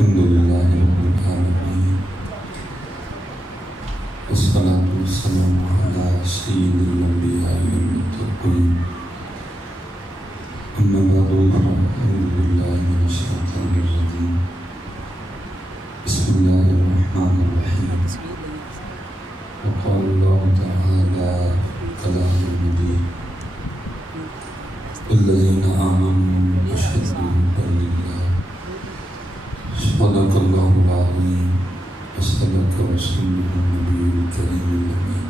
الحمدللہ رب العالمین والصلاة والسلام علی سید الانبیاء والمتقین اما بعد فاعوذ باللہ من الشیطان الرجیم بسم اللہ الرحمن الرحیم وقال اللہ تعالی کلام المجید الذین آمنوا اشد حبا للہ صدق اللہ العظیم وصدق رسولہ النبی الکریم الامین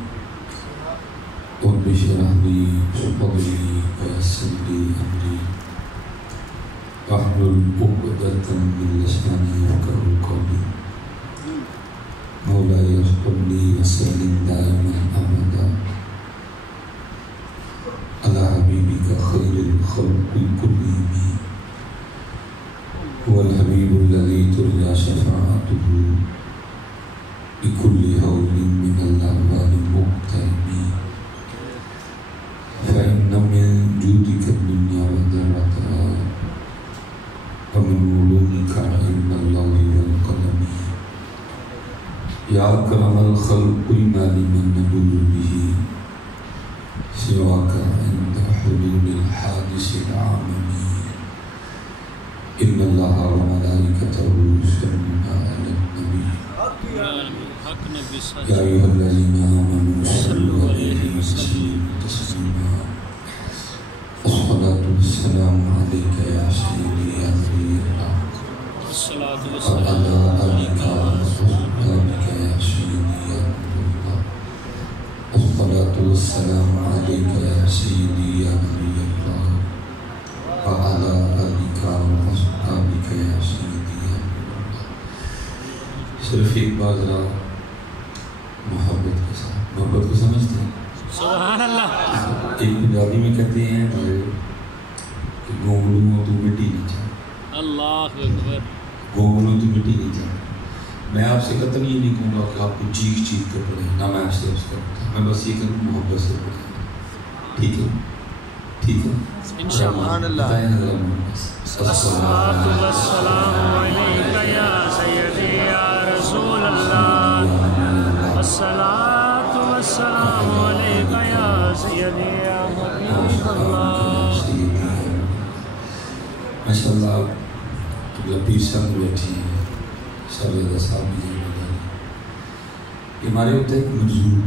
رب اشرح لی صدری ویسر لی امری واحلل عقدۃ من لسانی یفقهوا قولی مولاي صل وسلم دائما ابدا على حبيبك خير الخلق كلهم هو الحبيب الذي ترجى شفاعته بكل هول من الأهوال المقتربين فإن من جودك الدنيا وذرتها ومن علومك علم الله والقلم يا أكرم الخلق ما لمن نجول به سواك عند حلول الحادث العامي إن الله وملائكته يصلون على النبي يا أيها الذين آمنوا صلوا عليه وسلموا تسليما الصلاة والسلام عليك يا سيدي يا نبي الله وعلى آلك وصحبك يا سيدي يا نبي الله الصلاة والسلام عليك يا سيدي يا نبي الله وعلى آلك وصحبك يا سيدي يا نبي الله صرف ایک بات ذرا محبت کے ساتھ محبت کو سمجھتے ہیں سبحان اللہ ایک پنجابی میں کہتے ہیں کہ گونگلوں تو مٹی نہیں جائے اللہ اکبر گونگلوں تو مٹی نہیں جائے میں آپ سے قطعاً یہ نہیں کہوں گا کہ آپ کو چیخ چیخ کر پڑھیں نہ میں آپ سے اس کرتا میں بس یہ کروں محبت سے پڑھیں ٹھیک ہے ٹھیک ہے سبحان اللہ الصلاۃ والسلام علیک یا سیدی یا رسول اللہ الصلاۃ والسلام علیک یا سیدی یا حبیب اللہ ماشاءاللہ پیر صاحب بیٹھی ہیں شاہزادہ صاحب بھی یہ ہمارے ہوتا ہے ایک منظور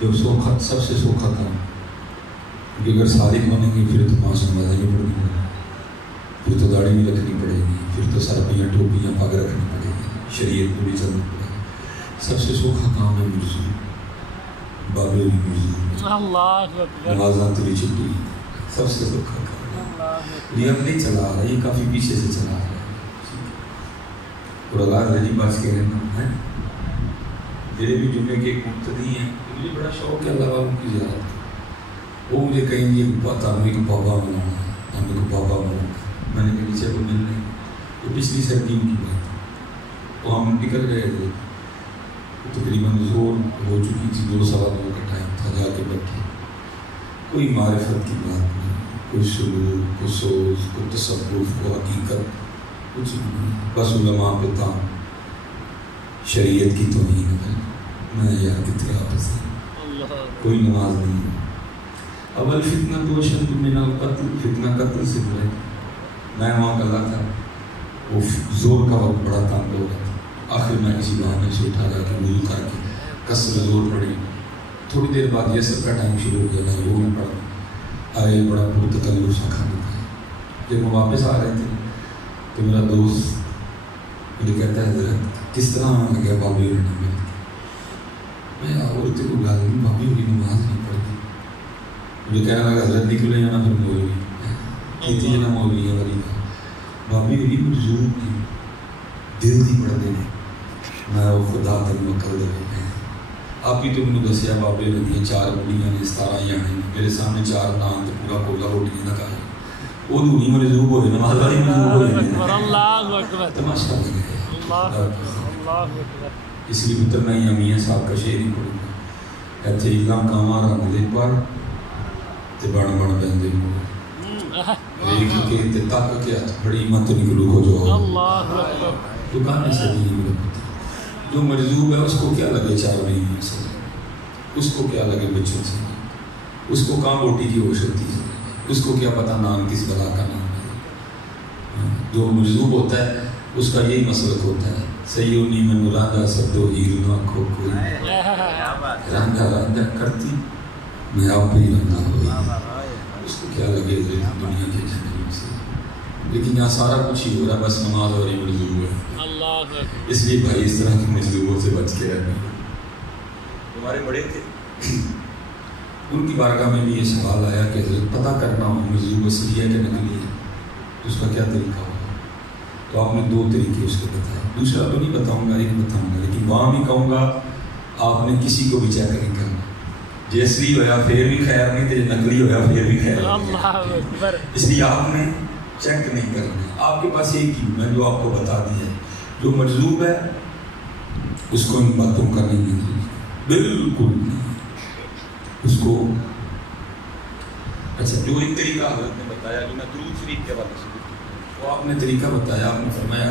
جو سوکھا سب سے سوکھا کام کیونکہ اگر سارے بنیں گے پھر تو معصوم مزہ نہیں پڑے گی پھر تو داڑھی بھی رکھنی پڑے گی پھر تو سرپیاں ٹوپیاں پگ رکھنی پڑے گی شریعت کو بھی چلنا پڑے گا سب سے سوکھا کام ہے منظور بابے بھی منظور اللہ اکبر نوازات بھی چھٹی سب سے سوکھا کام یہ ہم نہیں چلا رہا یہ کافی پیچھے سے چلا رہا ہے اور اللہ رجی بات کے رہنا ہے میرے بھی جمعے کے ایک مقتدی ہیں مجھے بڑا شوق ہے اللہ والوں کی زیارت کا وہ مجھے کہیں گے پتا ہمیں کو بابا بنانا ہے ہمیں کو بابا بنانا میں نے کہا نیچے کو ملنے وہ پچھلی سردی کی بات وہ ہم نکل گئے تھے تقریباً زور ہو چکی تھی 2 سوا 2 کا ٹائم تھا جا کے بیٹھے کوئی معرفت کی بات نہیں کوئی سلوک کوئی سوچ کوئی تصوف کوئی حقیقت کچھ نہیں بس علماء پہ تام شریعت کی توہین ہے میں یار کتنے آپس ہے کوئی نماز نہیں اول فتنہ تو اشد من القتل فتنہ قتل سے بڑا میں وہاں کلا تھا وہ زور کا وقت بڑا تنگ ہو رہا تھا آخر میں کسی بہانے سے اٹھا جا کے وضو کر کے کثر زور پڑی تھوڑی دیر بعد یسر کا ٹائم شروع ہو گیا میں وہ میں پڑھا آئے بڑا پرتکلف سا کھانا تھا جب وہ واپس آ رہے تھے تو میرا دوست مجھے کہتا ہے حضرت کس طرح آ گیا بابی ہونے میں میں عورتیں کو گال نہیں بابی ہوئی نماز نہیں پڑھتی مجھے کہنے لگا حضرت نکلے جانا پھر مولوی کہتی جانا مولوی ہے ولی کا بابی ہوئی منظور کی دل دی پڑھ دے میں وہ خدا تک مکل دے رہے ہیں آپ ہی تو میں نے دسیا بابے نے 4 بڑیاں نے 17 یعنی میرے سامنے 4 نان تو پورا کولا روٹی نہ کھائی وہ دونی میں ذوب ہو رہے نماز والی میں ذوب ہو رہے اللہ اکبر تماشا لگے اللہ اکبر اس لیے پتر میں یہ میاں صاحب کا شعر ہی پڑھوں گا ایتھے اللہ کامارا ملے پر تے بڑ بڑ بندے ہو ایک کے تاک کے بڑی مت نکلو ہو جو اللہ اکبر دکانے سے نہیں ملتی. جو مجذوب ہے اس کو کیا لگے 4 مہینے سے, اس کو کیا لگے بچوں سے, اس کو کہاں روٹی کی ہوش ہوتی ہے, اس کو کیا پتہ نام کس بلا کا نام ہے. جو مجذوب ہوتا ہے اس کا یہی مسلک ہوتا ہے, سیونی میں مرادہ سدو ہیرو آنکھوں کوئی رنگا رنگا کرتی میں آپ بھی رنگا ہوئی. اس کو کیا لگے دنیا کے جنگل سے, لیکن یہاں سارا کچھ ہی ہو رہا ہے, بس نماز اور یہ مجذوب ہے. اس لیے بھائی اس طرح کے مجذوبوں سے بچ کے رہنا. ہمارے بڑے تھے, ان کی بارگاہ میں بھی یہ سوال آیا کہ پتہ کرنا ہو مجذوب اصلی ہے کہ نقلی ہے تو اس کا کیا طریقہ ہوگا. تو آپ نے 2 طریقے اس کو بتائے, دوسرا تو نہیں بتاؤں گا, ایک بتاؤں گا, لیکن وہاں بھی کہوں گا آپ نے کسی کو بھی چیک نہیں کرنا. جو اصلی ہویا پھر بھی خیر نہیں, تو نقلی ہویا پھر بھی خیر. اس لیے آپ نے چیک نہیں کرنا. آپ کے پاس ایک ہی میں جو آپ کو بتا دی ہے, جو مجذوب ہے اس کو ان باتوں کا نہیں ہے, بالکل اس کو. اچھا, جو ایک طریقہ حضرت نے بتایا, جو میں درود شریف کے حوالے سے, وہ آپ نے طریقہ بتایا, آپ نے فرمایا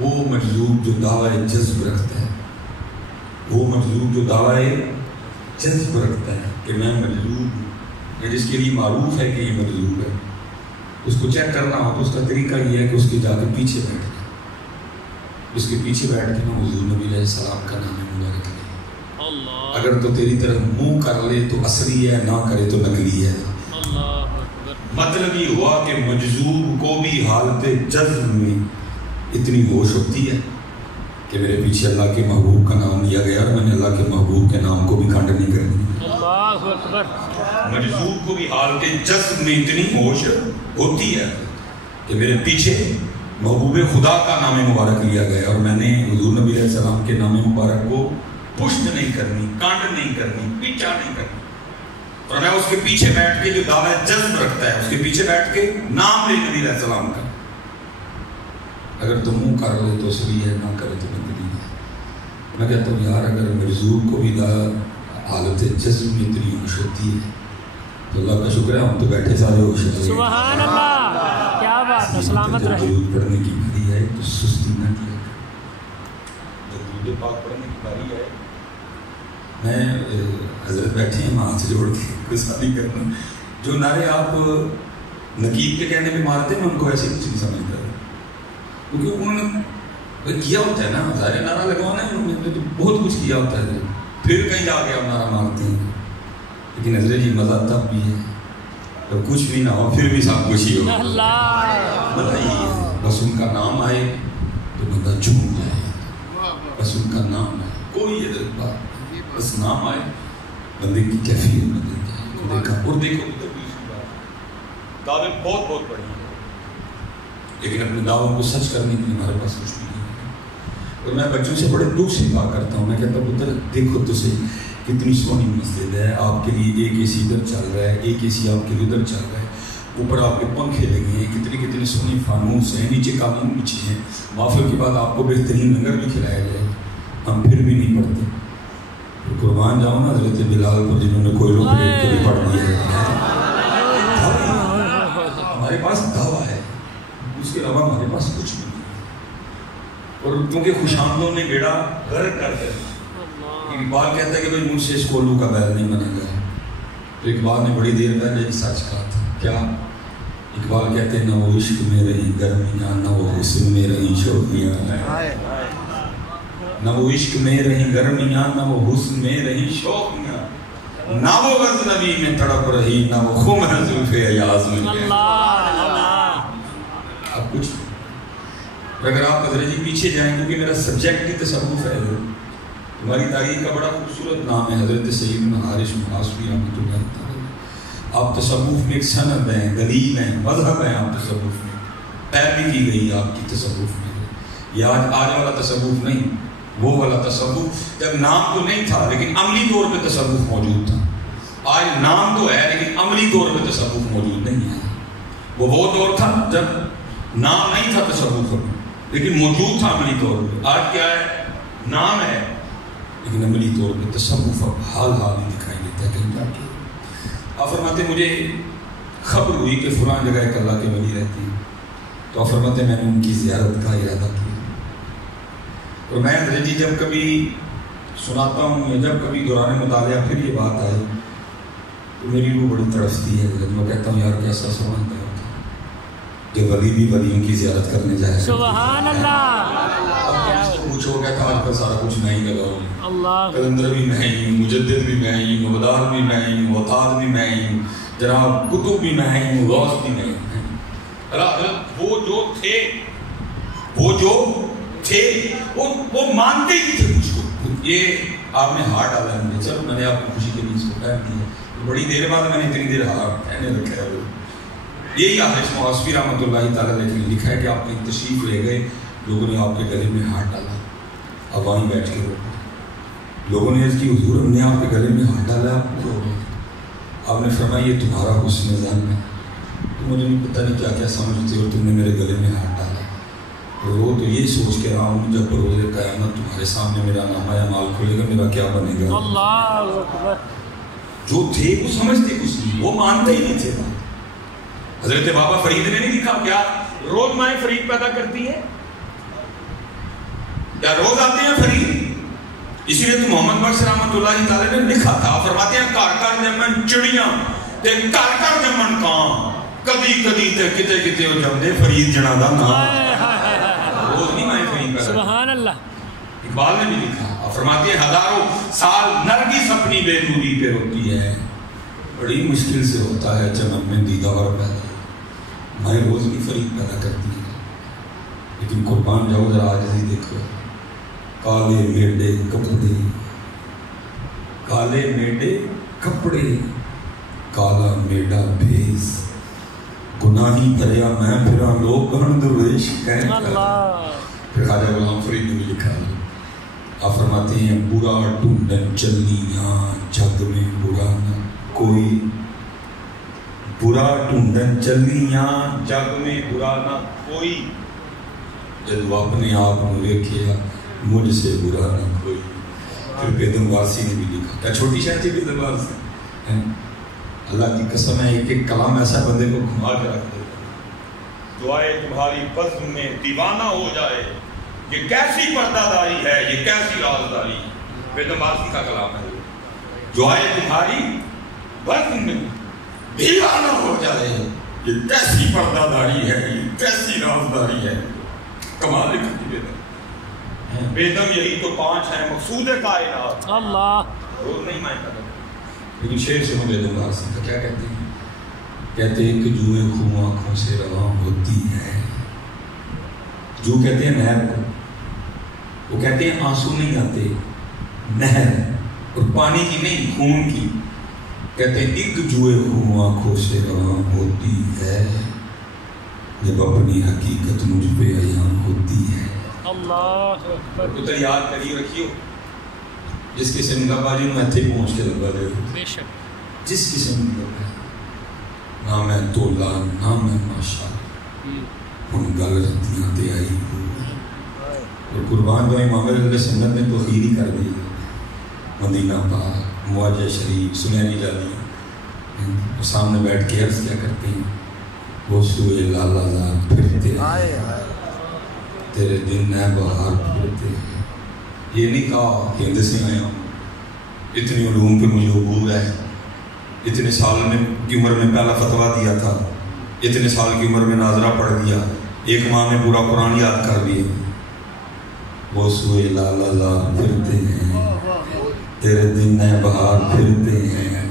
وہ مجذوب جو دعوی جذب رکھتا ہے, وہ مجذوب جو دعوی جذب رکھتا ہے کہ میں مجذوب ہوں, جس کے لیے معروف ہے کہ یہ مجذوب ہے, اس کو چیک کرنا ہو تو اس کا طریقہ یہ ہے کہ اس کے جا کے پیچھے بیٹھ کے, اس کے پیچھے بیٹھ کے نا حضور نبی علیہ السلام کا نام مبارک لے. اگر تو تیری طرف منہ کر لے تو اصلی ہے, نہ کرے تو نقلی ہے. مطلب یہ ہوا کہ مجذوب کو بھی حالت جذب میں اتنی ہوش ہوتی ہے کہ میرے پیچھے اللہ کے محبوب کا نام لیا گیا, اور میں نے اللہ کے محبوب کے نام کو بھی کھنڈ نہیں کرنی. مجذوب کو بھی حالت جذب میں اتنی ہوش ہوتی ہے کہ میرے پیچھے محبوب خدا کا نام مبارک لیا گیا, اور میں نے حضور نبی علیہ السلام کے نام مبارک کو پشت نہیں کرنی, کانڈ نہیں کرنی, پیچھا نہیں کرنی. اور میں اس کے پیچھے بیٹھ کے جو دعوی جذب رکھتا ہے, اس کے پیچھے بیٹھ کے نام لے نبی علیہ السلام کا. اگر تو منہ کر لے تو اصلی ہے, نہ کرے تو نقلی ہے. میں کہتا ہوں یار, اگر مجذوب کو بھی حالت جذب میں اتنی ہوش ہوتی ہے تو اللہ کا شکر ہے ہم تو بیٹھے سارے ہوش ہیں. سبحان اللہ, کیا بات ہے, سلامت رہے. درود پڑھنے کی باری ہے تو سستی نہ کیا, درود پاک پڑھنے کی باری ہے. میں حضرت بیٹھے ہیں, ہاتھ جوڑ کے گزاری کرنا, جو نعرے آپ نقیب کے کہنے پہ مارتے ہیں میں ان کو ایسے کچھ نہیں سمجھتا, کیونکہ انہوں نے کیا ہوتا ہے نا, ظاہر نعرہ لگوانا ہے, انہوں نے تو بہت کچھ کیا ہوتا ہے, پھر کہیں جا کے آپ نعرہ مارتے ہیں. لیکن حضرت جی مزہ تب بھی ہے جب کچھ بھی نہ ہو پھر بھی سب کچھ ہی ہو. بتائیے, بس ان کا نام آئے تو بندہ جھوم جائے, بس ان کا نام آئے, کوئی عدد بات, بس نام آئے بندے کی کیفیت بدل جائے. دیکھا اور دیکھو دعوے بہت بہت بڑی ہیں, لیکن اپنے دعووں کو سچ کرنے کے لیے ہمارے پاس کچھ بھی نہیں ہے. اور میں بچوں سے بڑے دکھ سے بات کرتا ہوں, میں کہتا ہوں پتر دیکھو تو صحیح کتنی سونی مسجد ہے, آپ کے لیے ایک اے سی ادھر چل رہا ہے, ایک اے سی آپ کے لیے ادھر چل رہا ہے, اوپر آپ کے پنکھے لگے ہیں, کتنے کتنے سونی فانوس ہیں, نیچے قانون بچھے ہیں, معافی کے بعد آپ کو بہترین لنگر بھی کھلایا جائے, ہم پھر بھی نہیں پڑھتے. قربان جاؤں نا حضرت بلال پر جنہوں نے کوئی روک بھی پڑھ دیا ہے. ہمارے پاس دعویٰ ہے, اس کے علاوہ ہمارے پاس کچھ بھی نہیں. اور کیونکہ خوش آمدوں نے بیڑا غرق کر دیا. اقبال کہتا ہے کہ بھائی مجھ سے اس کولو کا بیل نہیں بنے گا. تو اقبال نے بڑی دیر پہلے ایک سچ کہا تھا. کیا اقبال کہتے ہیں, نہ وہ عشق میں رہی گرمیاں, نہ وہ حسن میں رہی شوقیاں, نہ وہ عشق میں رہی گرمیاں, نہ وہ حسن میں رہی شوقیاں, نہ وہ غزنوی میں تڑپ رہی, نہ وہ خم زلف ایاز میں. اب کچھ اگر آپ حضرت جی پیچھے جائیں, کیونکہ میرا سبجیکٹ ہی تصوف ہے. ہماری تاریخ کا بڑا خوبصورت نام ہے حضرت سیدنا حارث محاسبی رحمۃ اللہ تعالی. آپ تصوف میں ایک سند ہیں, دلیل ہیں, مذہب ہیں. آپ تصوف میں پیروی کی گئی آپ کی تصوف میں. یہ آج والا تصوف نہیں, وہ والا تصوف جب نام تو نہیں تھا لیکن عملی طور پہ تصوف موجود تھا. آج نام تو ہے لیکن عملی طور پہ تصوف موجود نہیں ہے. وہ دور تھا جب نام نہیں تھا تصوف لیکن موجود تھا عملی طور پہ. آج کیا ہے, نام ہے لیکن عملی طور پہ تصوف اب حال ہی دکھائی دیتا ہے کہیں جا کے. آپ فرماتے مجھے خبر ہوئی کہ فلاں جگہ ایک اللہ کے ولی رہتی ہے، تو فرماتے میں نے ان کی زیارت کا ارادہ کیا. اور میں حضرت جی جب کبھی سناتا ہوں یا جب کبھی دوران مطالعہ پھر یہ بات آئی تو میری روح بڑی تڑپتی ہے. میں کہتا ہوں یار کیسا سونا ہوتا ہے کہ ولی بھی ولیوں کی زیارت کرنے جائے. سبحان اللہ. پوچھو کہتا آج کل سارا کچھ میں ہی لگا ہوں، اللہ کلندر بھی میں ہی ہوں، مجدد بھی میں ہی ہوں، مبدال بھی میں ہی ہوں، معتاد بھی میں ہی ہوں، جناب کتب بھی میں ہی ہوں، غوث بھی میں ہی ہوں. وہ جو تھے وہ مانتے ہی تھے مجھ کو. یہ آپ نے ہارٹ ڈالا ہے مجھے، چلو میں نے آپ کو خوشی کے لیے اس کو پہن دیا. بڑی دیر بعد میں نے اتنی دیر ہارٹ پہنے رکھا ہے. یہی حافظ مواسفی رحمۃ اللہ تعالیٰ نے لکھا ہے کہ آپ نے تشریف لے گئے، لوگوں نے آپ کے گلے میں ہاتھ ڈالا، اب وہیں بیٹھ کے روکا. لوگوں نے عرض کی حضور ہم نے آپ کے گلے میں ہاتھ ڈالا، آپ نے فرمایا یہ تمہارا حسن ظن ہے، تو مجھے نہیں پتہ نہیں کیا کیا سمجھتے ہو، تم نے میرے گلے میں ہاتھ ڈالا. اور وہ تو یہ سوچ کے رہا ہوں جب بروز قیامت تمہارے سامنے میرا نامہ اعمال کھلے گا میرا کیا بنے گا. اللہ اکبر. جو تھے وہ سمجھتے کچھ نہیں، وہ مانتے ہی نہیں تھے. حضرت بابا فرید نے نہیں لکھا کیا روز مائیں فرید پیدا کرتی ہے، کیا روز آتے ہیں فرید؟ اسی لیے تو محمد بخش رحمۃ اللہ تعالی نے لکھا تھا، فرماتے ہیں کار کار جمن چڑیاں تے کار کار جمن کان، کدی کدی تے کتے کتے ہو جمدے فرید جنا دا نام. روز نہیں مائیں فرید پیدا. سبحان اللہ. اقبال نے بھی لکھا، فرماتے ہیں ہزاروں سال نرگس اپنی بے نوری پہ روتی ہے، بڑی مشکل سے ہوتا ہے چمن میں دیدار پیدا. میں روز بھی فرید پیدا کرتی ہے، لیکن قربان جاؤ ذرا عاجزی دیکھو. کالے میڈے کپڑے، کالے میڈے کپڑے، کالا میڈا بھیس، گناہی بھریا میں پھرا لوگ کہن درویش کہن. پھر خواجہ غلام فرید نے بھی لکھا، آپ فرماتے ہیں برا ڈھونڈن چلیاں جگ میں برا نہ کوئی، برا ڈھونڈن چلیاں جگ میں برا نہ کوئی، جب اپنے آپ کو دیکھیا مجھ سے برا نہ کوئی. پھر بیدم وارسی نے بھی لکھا، کیا چھوٹی شاید تھی بیدم وارسی؟ اللہ کی قسم ہے ایک ایک کلام ایسا بندے کو گھما کے رکھ دیتا. دعائے تمہاری بزم میں دیوانہ ہو جائے، یہ کیسی پردہ داری ہے، یہ کیسی رازداری. بیدم وارسی کا کلام ہے. دعائے تمہاری بزم میں دیوانہ ہو جائے، یہ کیسی پردہ داری ہے، یہ کیسی رازداری ہے. کمال لکھتی بیدم. بیدم یہی تو 5 ہیں مقصود کائنات. اللہ. روز نہیں مائیں کرتا. لیکن شعر سے بیدم وارسی کا کیا کہتے ہیں؟ کہتے ہیں کہ جوئیں خوں آنکھوں سے رواں ہوتی ہے. جو کہتے ہیں نہر کو، وہ کہتے ہیں آنسو نہیں آتے، نہر اور پانی کی نہیں خون کی. کہتے ہیں ایک جوئے خوں آنکھوں سے رواں ہوتی ہے، جب اپنی حقیقت مجھ پہ عیاں ہوتی ہے. اللہ اکبر. پتر یاد کریے رکھیو، جس قسم کا باجی میں تھے پہنچ کے لگا دے بے شک. جس قسم کا ہے نہ میں تولا نہ میں ماشا ان گل رتیاں تے آئی ہوں. اور قربان جو امام علیہ سنت نے تو خیر ہی کر دی. مدینہ پاک، معاجہ شریف، سنہری جالی، سامنے بیٹھ کے عرض کیا کرتے ہیں، وہ سوئے لالا لال پھرتے ہیں، تیرے دن نئے بہار پھرتے ہیں. یہ نہیں کہا کہ ہند سے آیا ہوں، اتنی علوم پہ مجھے عبور ہے، اتنے سال میں کی عمر میں پہلا فتویٰ دیا تھا، اتنے سال کی عمر میں ناظرہ پڑھ دیا، 1 ماہ میں پورا قرآن یاد کر دیا. وہ سوئے لالا لال پھرتے ہیں، تیرے دن نئے بہار پھرتے ہیں،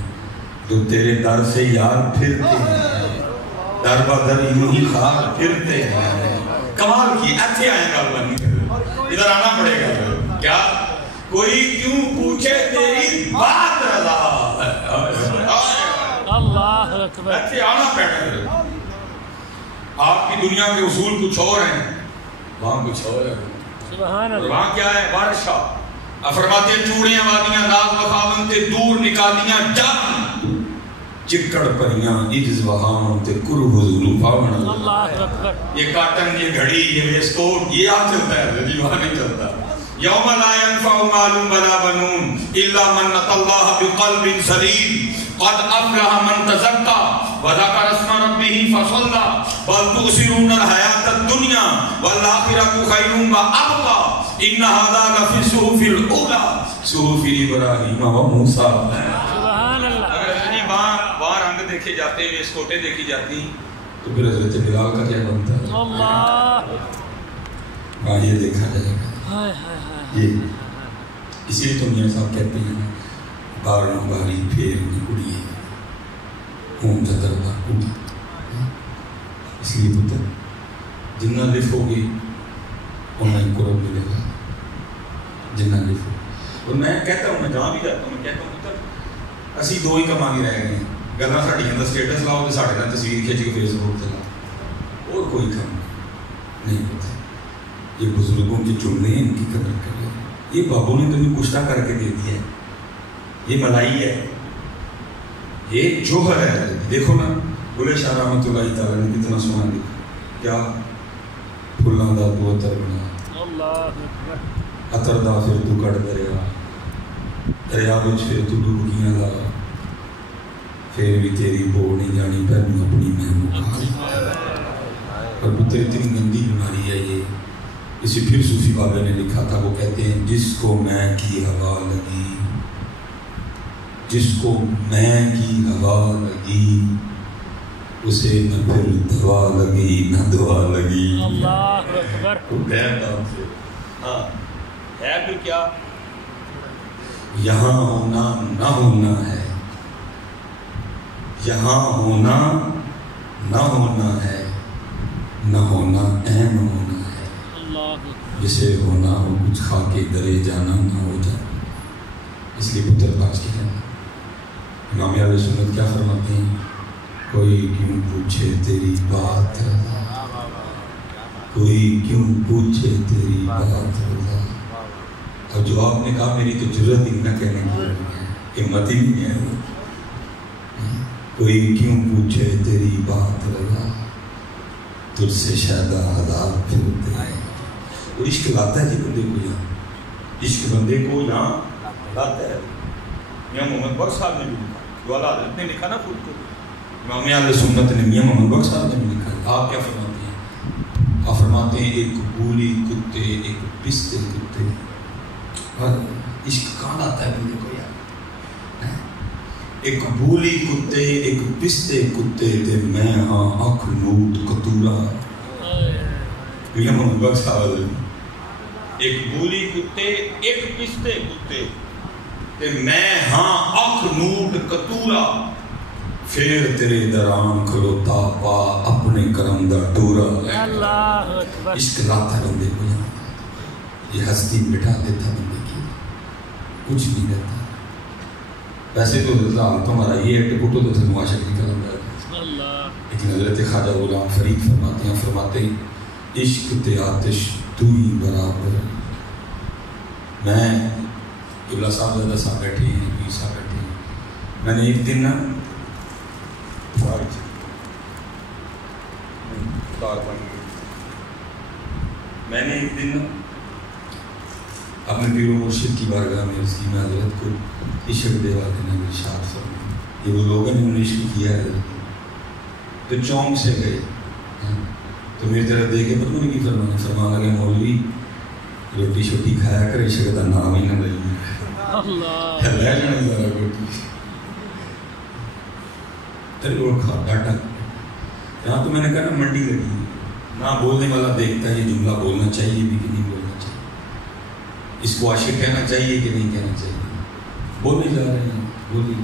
جو تیرے در سے یار پھرتے ہیں، در بدر یوں ہی خار پھرتے ہیں. کمال کی اچھے آئیں گا ادھر آنا پڑے گا. کیا کوئی کیوں پوچھے تیری بات رضا، اللہ اکبر. اچھے آنا پڑے. آپ کی دنیا کے اصول کچھ اور ہیں، وہاں کچھ اور ہے. سبحان اللہ. وہاں کیا ہے؟ بارشاہ فرماتے ہیں چوڑیاں وادیاں ناز وخاون تے دور نکالیاں جان، چکڑ پریاں عجز وہاں تے قرب حضور پاون. اللہ اکبر. یہ کاٹن، یہ گھڑی، یہ ویسٹ کوٹ، یہ آج چلتا ہے، جی وہاں نہیں چلتا. یوم لا ينفع مال ولا بنون الا من اتى الله بقلب سلیم. قد افلح من تزکا وذکر اسم ربہ فصلی بل تؤثرون الحیاۃ الدنیا والآخرۃ خیر وابقی ان ھذا لفی الصحف الاولی صحف ابراہیم و موسیٰ. سبحان اللہ. اگر اتنی بار رنگ دیکھے جاتے ہیں، اسکوٹیں دیکھی جاتی تو پھر حضرت بلال کا کیا بنتا ہے؟ اللہ. ہاں یہ دیکھا جائے گا. یہ اسی لیے تو میاں صاحب کہتے ہیں باروں باری پھیر نکڑی ہوں جدردہ کڑی. اس لیے پتر جنہ لفو گے انہیں قرب ملے گا. جنہ لفو. اور میں کہتا ہوں، میں جہاں بھی جاتا ہوں میں کہتا ہوں پتر اسی دو ہی کمانی رہ گئے ہیں. گلنا ساڑی اندر سٹیٹس لاؤ تو ساڑھے نال تصویر کھینچ کے فیس بک چلا، اور کوئی کام نہیں ہوتا. یہ بزرگوں کے چننے ہیں، ان کی قدر کریں. یہ بابوں نے تمہیں کشتہ کر کے دے دیا ہے. یہ ملائی ہے، یہ جوہر ہے. دیکھو نا بولے شاہ رحمۃ اللہ تعالیٰ نے کتنا سونا لکھا. کیا پھلاں دا تو اتر بنا اللہ اتر دا پھر تو کٹ دریا دریا بچ پھر تو ڈوبکیاں لا پھر بھی تیری بو نہیں جانی پہنوں اپنی محبوب. اور پتر اتنی گندی بیماری ہے یہ. اسے پھر صوفی بابے نے لکھا تھا، وہ کہتے ہیں جس کو میں کی ہوا لگی، جس کو میں کی ہوا لگی اسے نہ پھر دوا لگی نہ دعا لگی. اللہ اکبر. ہاں ہے پھر کیا؟ یہاں ہونا نہ ہونا ہے، یہاں ہونا نہ ہونا ہے، نہ ہونا عین ہونا ہے. جسے ہونا ہو کچھ کھا کے درے جانا نہ ہو جائے. اس لیے پتر باز کی کہنا امام اہل سنت کیا فرماتے ہیں؟ کوئی کیوں پوچھے تیری بات رضا، کوئی کیوں پوچھے تیری بات رضا. اور جو آپ نے کہا میری تو ضرورت ہی نہ کہنے کی، ہمت ہی نہیں ہے. کوئی کیوں پوچھے تیری بات رضا، تجھ سے شاید ہزار پھرتے ہیں. اور عشق لاتا ہے جی بندے کو یہاں، عشق بندے کو یہاں لاتا ہے. میاں محمد بخش صاحب نے بھی لکھا، جو اعلیٰ حضرت نے لکھا نا خود کو، امام اہل سنت نے میاں محمد بخش صاحب نے بھی لکھا. آپ کیا فرماتے ہیں؟ آپ فرماتے ہیں ایک بولی کتے ایک پستے کتے. اور عشق کہاں لاتا ہے بندے کو یار؟ ایک بولی کتے ایک پستے کتے تے میں ہاں اکھ نوٹ کتورا. میاں محمد بخش صاحب ایک بولی کتے ایک پستے کتے تے میں ہاں اکھ نوٹ کتورا. پھر تیرے دران کھلوتا پا اپنے کرم دا ٹورا. اللہ اکبر. عشق لاتا بندے کو یہاں. یہ ہستی بٹھا دیتا بندے کی، کچھ نہیں دیتا. ویسے تو حضرت ہمارا یہ ہے کہ پٹو تو تھنو عاشق نکل رہا ہے، لیکن حضرت خواجہ غلام فرید فرماتے ہیں عشق تے آتش تو ہی برابر. میں قبلہ صاحب زیادہ صاحب بیٹھے ہیں، پیر صاحب بیٹھے ہیں. میں نے ایک دن نا اپنے پیر و مرشد کی بارگاہ میں اس کی میں حضرت کو عشق دے والے نے ارشاد فرمایا. یہ وہ لوگوں نے انہوں نے عشق کیا ہے تو چونک سے گئے تو میری طرف دیکھے پتہ نہیں کی فرمانا لگے مولوی روٹی شوٹی کھایا کر عشق کا نام ہی نہ لگی. ڈاٹا یہاں تو میں نے کہا نا منڈی لگی، نہ بولنے والا دیکھتا ہے یہ جملہ بولنا چاہیے بھی کہ نہیں بولنا چاہیے، اس کو عاشق کہنا چاہیے کہ نہیں کہنا چاہیے. بولنے جا رہے ہیں، بولیے.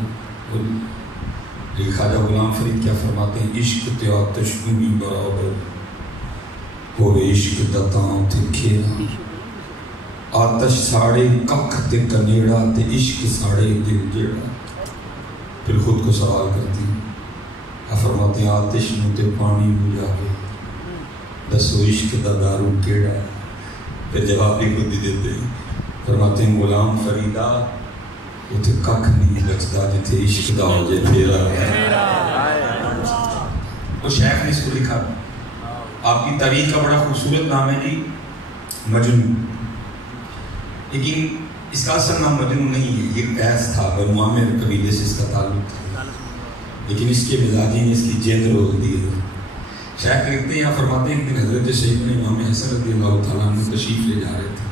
خواجہ غلام فرید کیا فرماتے ہیں؟ عشق تے آتش بھی برابر ہوئے، عشق دتاں تے کھیرا. آتش ساڑے ککھ تے کنیڑا تے عشق ساڑے دل جیڑا. پھر خود کو سوال کرتی ہیں، فرماتے ہیں آتش نو تے پانی بجھا کے دسو عشق دا دارو کیڑا. پھر جواب بھی خود ہی دیتے ہیں، فرماتے ہیں غلام فریدا اتنے ککھ نہیں بچتا جتنے عشق دا ہو جائے پھیرا. وہ شیخ نے اس کو لکھا. آپ کی تاریخ کا بڑا خوبصورت نام ہے جی مجنون، لیکن اس کا اصل نام مجنون نہیں ہے. یہ قیس تھا، بنو عامر قبیلے سے اس کا تعلق تھا. لیکن اس کے مزاجی نے اس کی جیند روک دی ہے. شیخ لکھتے ہیں فرماتے ہیں کہ حضرت سیدنا امام حسن رضی اللہ تعالیٰ عنہ تشریف لے جا رہے تھے,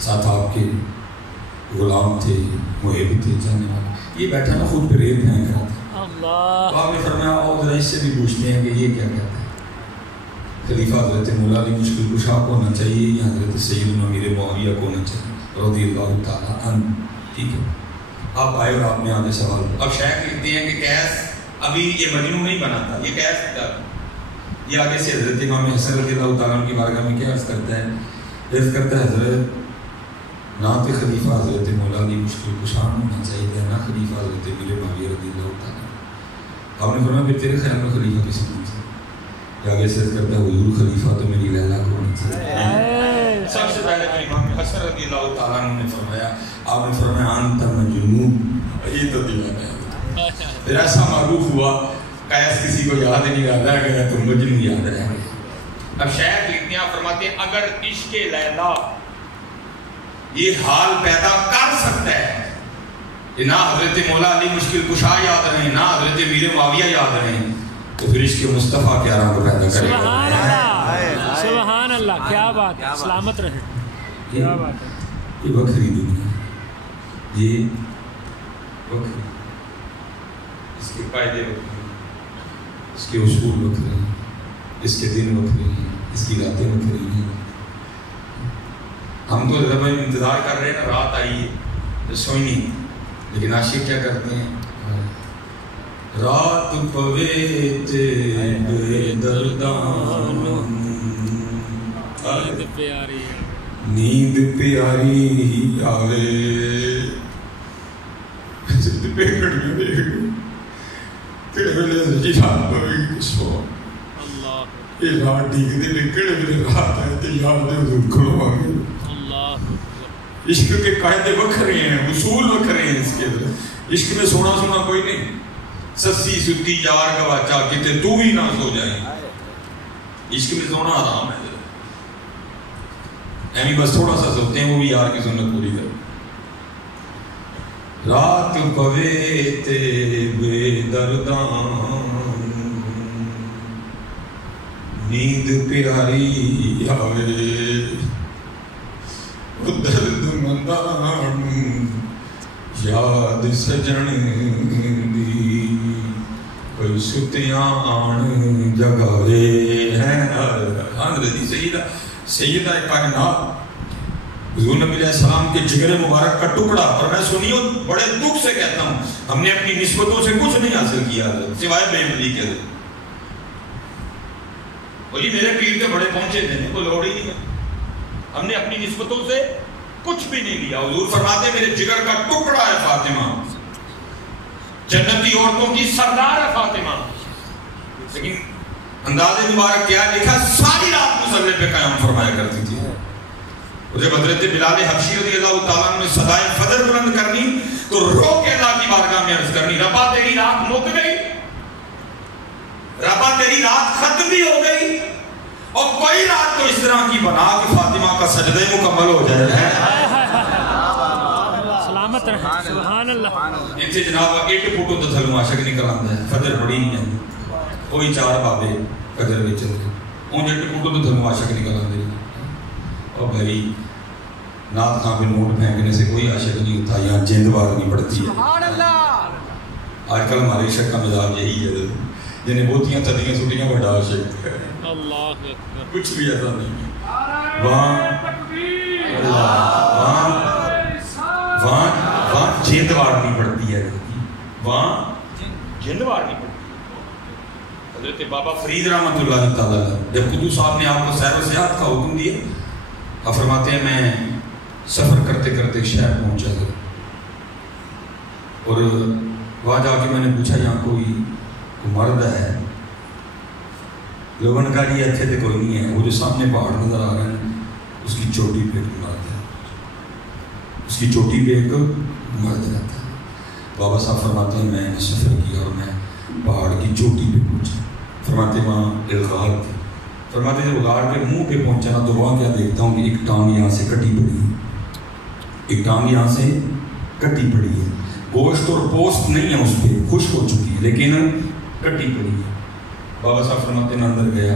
ساتھ آپ کے غلام تھے, محب تھے, جانے والے. یہ بیٹھا نا خود پہ ریت پھینک رہا تھا. تو آپ نے فرمایا اور ذرا اس سے بھی پوچھتے ہیں کہ یہ کیا کہتا ہے. خلیفہ حضرت مولا علی مشکل کشا کو ہونا چاہیے یا حضرت سیدنا امیر معاویہ کو ہونا چاہیے رضی اللہ تعالیٰ عنہ. ٹھیک ہے, آپ آئے اور آپ نے آگے سوال. اب شیخ لکھتے ہیں کہ قیس ابھی یہ مجنون نہیں بنا تھا, یہ قیس تھا. یہ آگے سے حضرت امام حسن رضی اللہ تعالیٰ عنہ کی بارگاہ میں کیا عرض کرتا ہے, عرض کرتا ہے حضرت نہ تو خلیفہ حضرت مولا علی مشکل کشا ہونا چاہیے نہ خلیفہ حضرت امیر معاویہ رضی اللہ تعالیٰ. آپ نے فرمایا پھر تیرے خیال میں خلیفہ کس ہونا چاہیے. آگے سے کرتا ہے حضور خلیفہ تو میری لیلا کو ہونا چاہیے. سب سے پہلے امام حسن رضی اللہ تعالیٰ عنہ نے فرمایا, آپ نے فرمایا انت مجنون. یہ تو دیوانہ ہے. پھر ایسا معروف ہوا قیس کسی کو یاد نہیں رہا گیا تو مجنون یاد رہ گیا. اب شیخ لکھتے ہیں فرماتے ہیں اگر عشق لیلا یہ حال پیدا کر سکتا ہے کہ نہ حضرت مولا علی مشکل کشا یاد رہیں نہ حضرت امیر معاویہ یاد رہیں تو پھر عشق مصطفیٰ کیا رنگ پیدا کرے گا. سبحان اللہ, سبحان اللہ, کیا بات ہے, سلامت رہے. کیا بات ہے. یہ بکری دنیا, یہ بکری, اس کے قاعدے بکری, اس کے اصول بکری, اس کے دن بکری, اس کی راتیں بکری ہیں. ہم تو جب انتظار کر رہے ہیں نا رات آئی ہے سوئی نہیں, لیکن عاشق کیا کرتے ہیں رات پوے تے بے دردان نیند پیاری آوے جب پہ کڑی دے کڑے ویلے جی رات پوے گی سو یہ رات ڈیگ دے لے کڑے ویلے رات آئے تے یاد دے حضور کھلو آگے. عشق کے قاعدے وکھرے ہیں, اصول وکھرے ہیں. اس کے عشق میں سونا سونا کوئی نہیں. سسی ستی یار گواچا کتے تو ہی نہ سو جائیں. عشق میں سونا آرام ہے, ایمی بس تھوڑا سا سوتے ہیں وہ بھی یار کی سنت پوری کریں. رات پوے تے بے دردان نیند پیاری آوے درد مندان یاد سجن دی کوئی ستیاں آن جگاوے ہیں. حضرت سیدہ کائنات حضور نبی علیہ السلام کے جگر مبارک کا ٹکڑا. اور میں سنیو بڑے دکھ سے کہتا ہوں ہم نے اپنی نسبتوں سے کچھ نہیں حاصل کیا سوائے بے عملی کے. وہی میرے پیر کے بڑے پہنچے تھے, کوئی لوڑ ہی نہیں ہے. ہم نے اپنی نسبتوں سے کچھ بھی نہیں لیا. حضور فرماتے میرے جگر کا ٹکڑا ہے فاطمہ, جنتی عورتوں کی سردار ہے فاطمہ. لیکن انداز مبارک کیا لکھا, ساری رات مصلی پہ قیام فرمایا کرتی تھی. جب حضرت بلال حبشی رضی اللہ تعالیٰ نے صدائے فجر بلند کرنی تو رو کے اللہ کی بارگاہ میں عرض کرنی, ربا تیری رات مک گئی, ربا تیری رات ختم بھی ہو گئی, اور کوئی رات تو اس طرح کی بنا کہ فاطمہ کا سجدہ مکمل ہو جائے. سلامت رہے, سبحان اللہ. اتنے جناب ایک فوٹو تو تھلو عاشق نکل آتا ہے, فجر پڑی نہیں ہے, کوئی چار بابے فجر میں چل رہے, اون ایک فوٹو تو تھلو عاشق نکل آتے ہیں. اور بھائی نات خان پہ نوٹ پھینکنے سے کوئی عاشق نہیں ہوتا, یہاں جیند بار نہیں پڑتی ہے. سبحان اللہ. آج کل ہمارے عشق کا مزاج یہی ہے, جنہیں بہتیاں تدیاں سٹیاں بڑا عاشق ہے. کچھ بھی ایسا نہیں ہے. وہاں جیندوار نہیں پڑتی ہے, وہاں جیندوار نہیں پڑتی. حضرت بابا فرید رحمۃ اللہ تعالیٰ جب قدوس صاحب نے آپ کو سیر و سیاحت کا حکم دیا, آپ فرماتے ہیں میں سفر کرتے کرتے ایک شہر پہنچا تھا, اور وہاں جا کے میں نے پوچھا یہاں کوئی مرد ہے. لوگوں نے کہا یہ اچھے تھے کوئی نہیں ہے. وہ جو سامنے پہاڑ نظر آ رہا ہے اس کی چوٹی پہ ایک مرد ہے, اس کی چوٹی پہ ایک مرد رہتا ہے. بابا صاحب فرماتے ہیں میں نے سفر کیا اور میں پہاڑ کی چوٹی پہ پہنچا. فرماتے وہاں ایک غار تھی. فرماتے جب غار پہ منہ پہ پہنچا نا تو وہاں کیا دیکھتا ہوں کہ ایک ٹانگ یہاں سے کٹی پڑی ہے, ایک ٹانگ یہاں سے کٹی پڑی ہے. گوشت اور پوست نہیں ہے اس پہ، خشک ہو چکی ہے لیکن کٹی پڑی ہے۔ بابا صاحب فرماتے ہیں اندر گیا،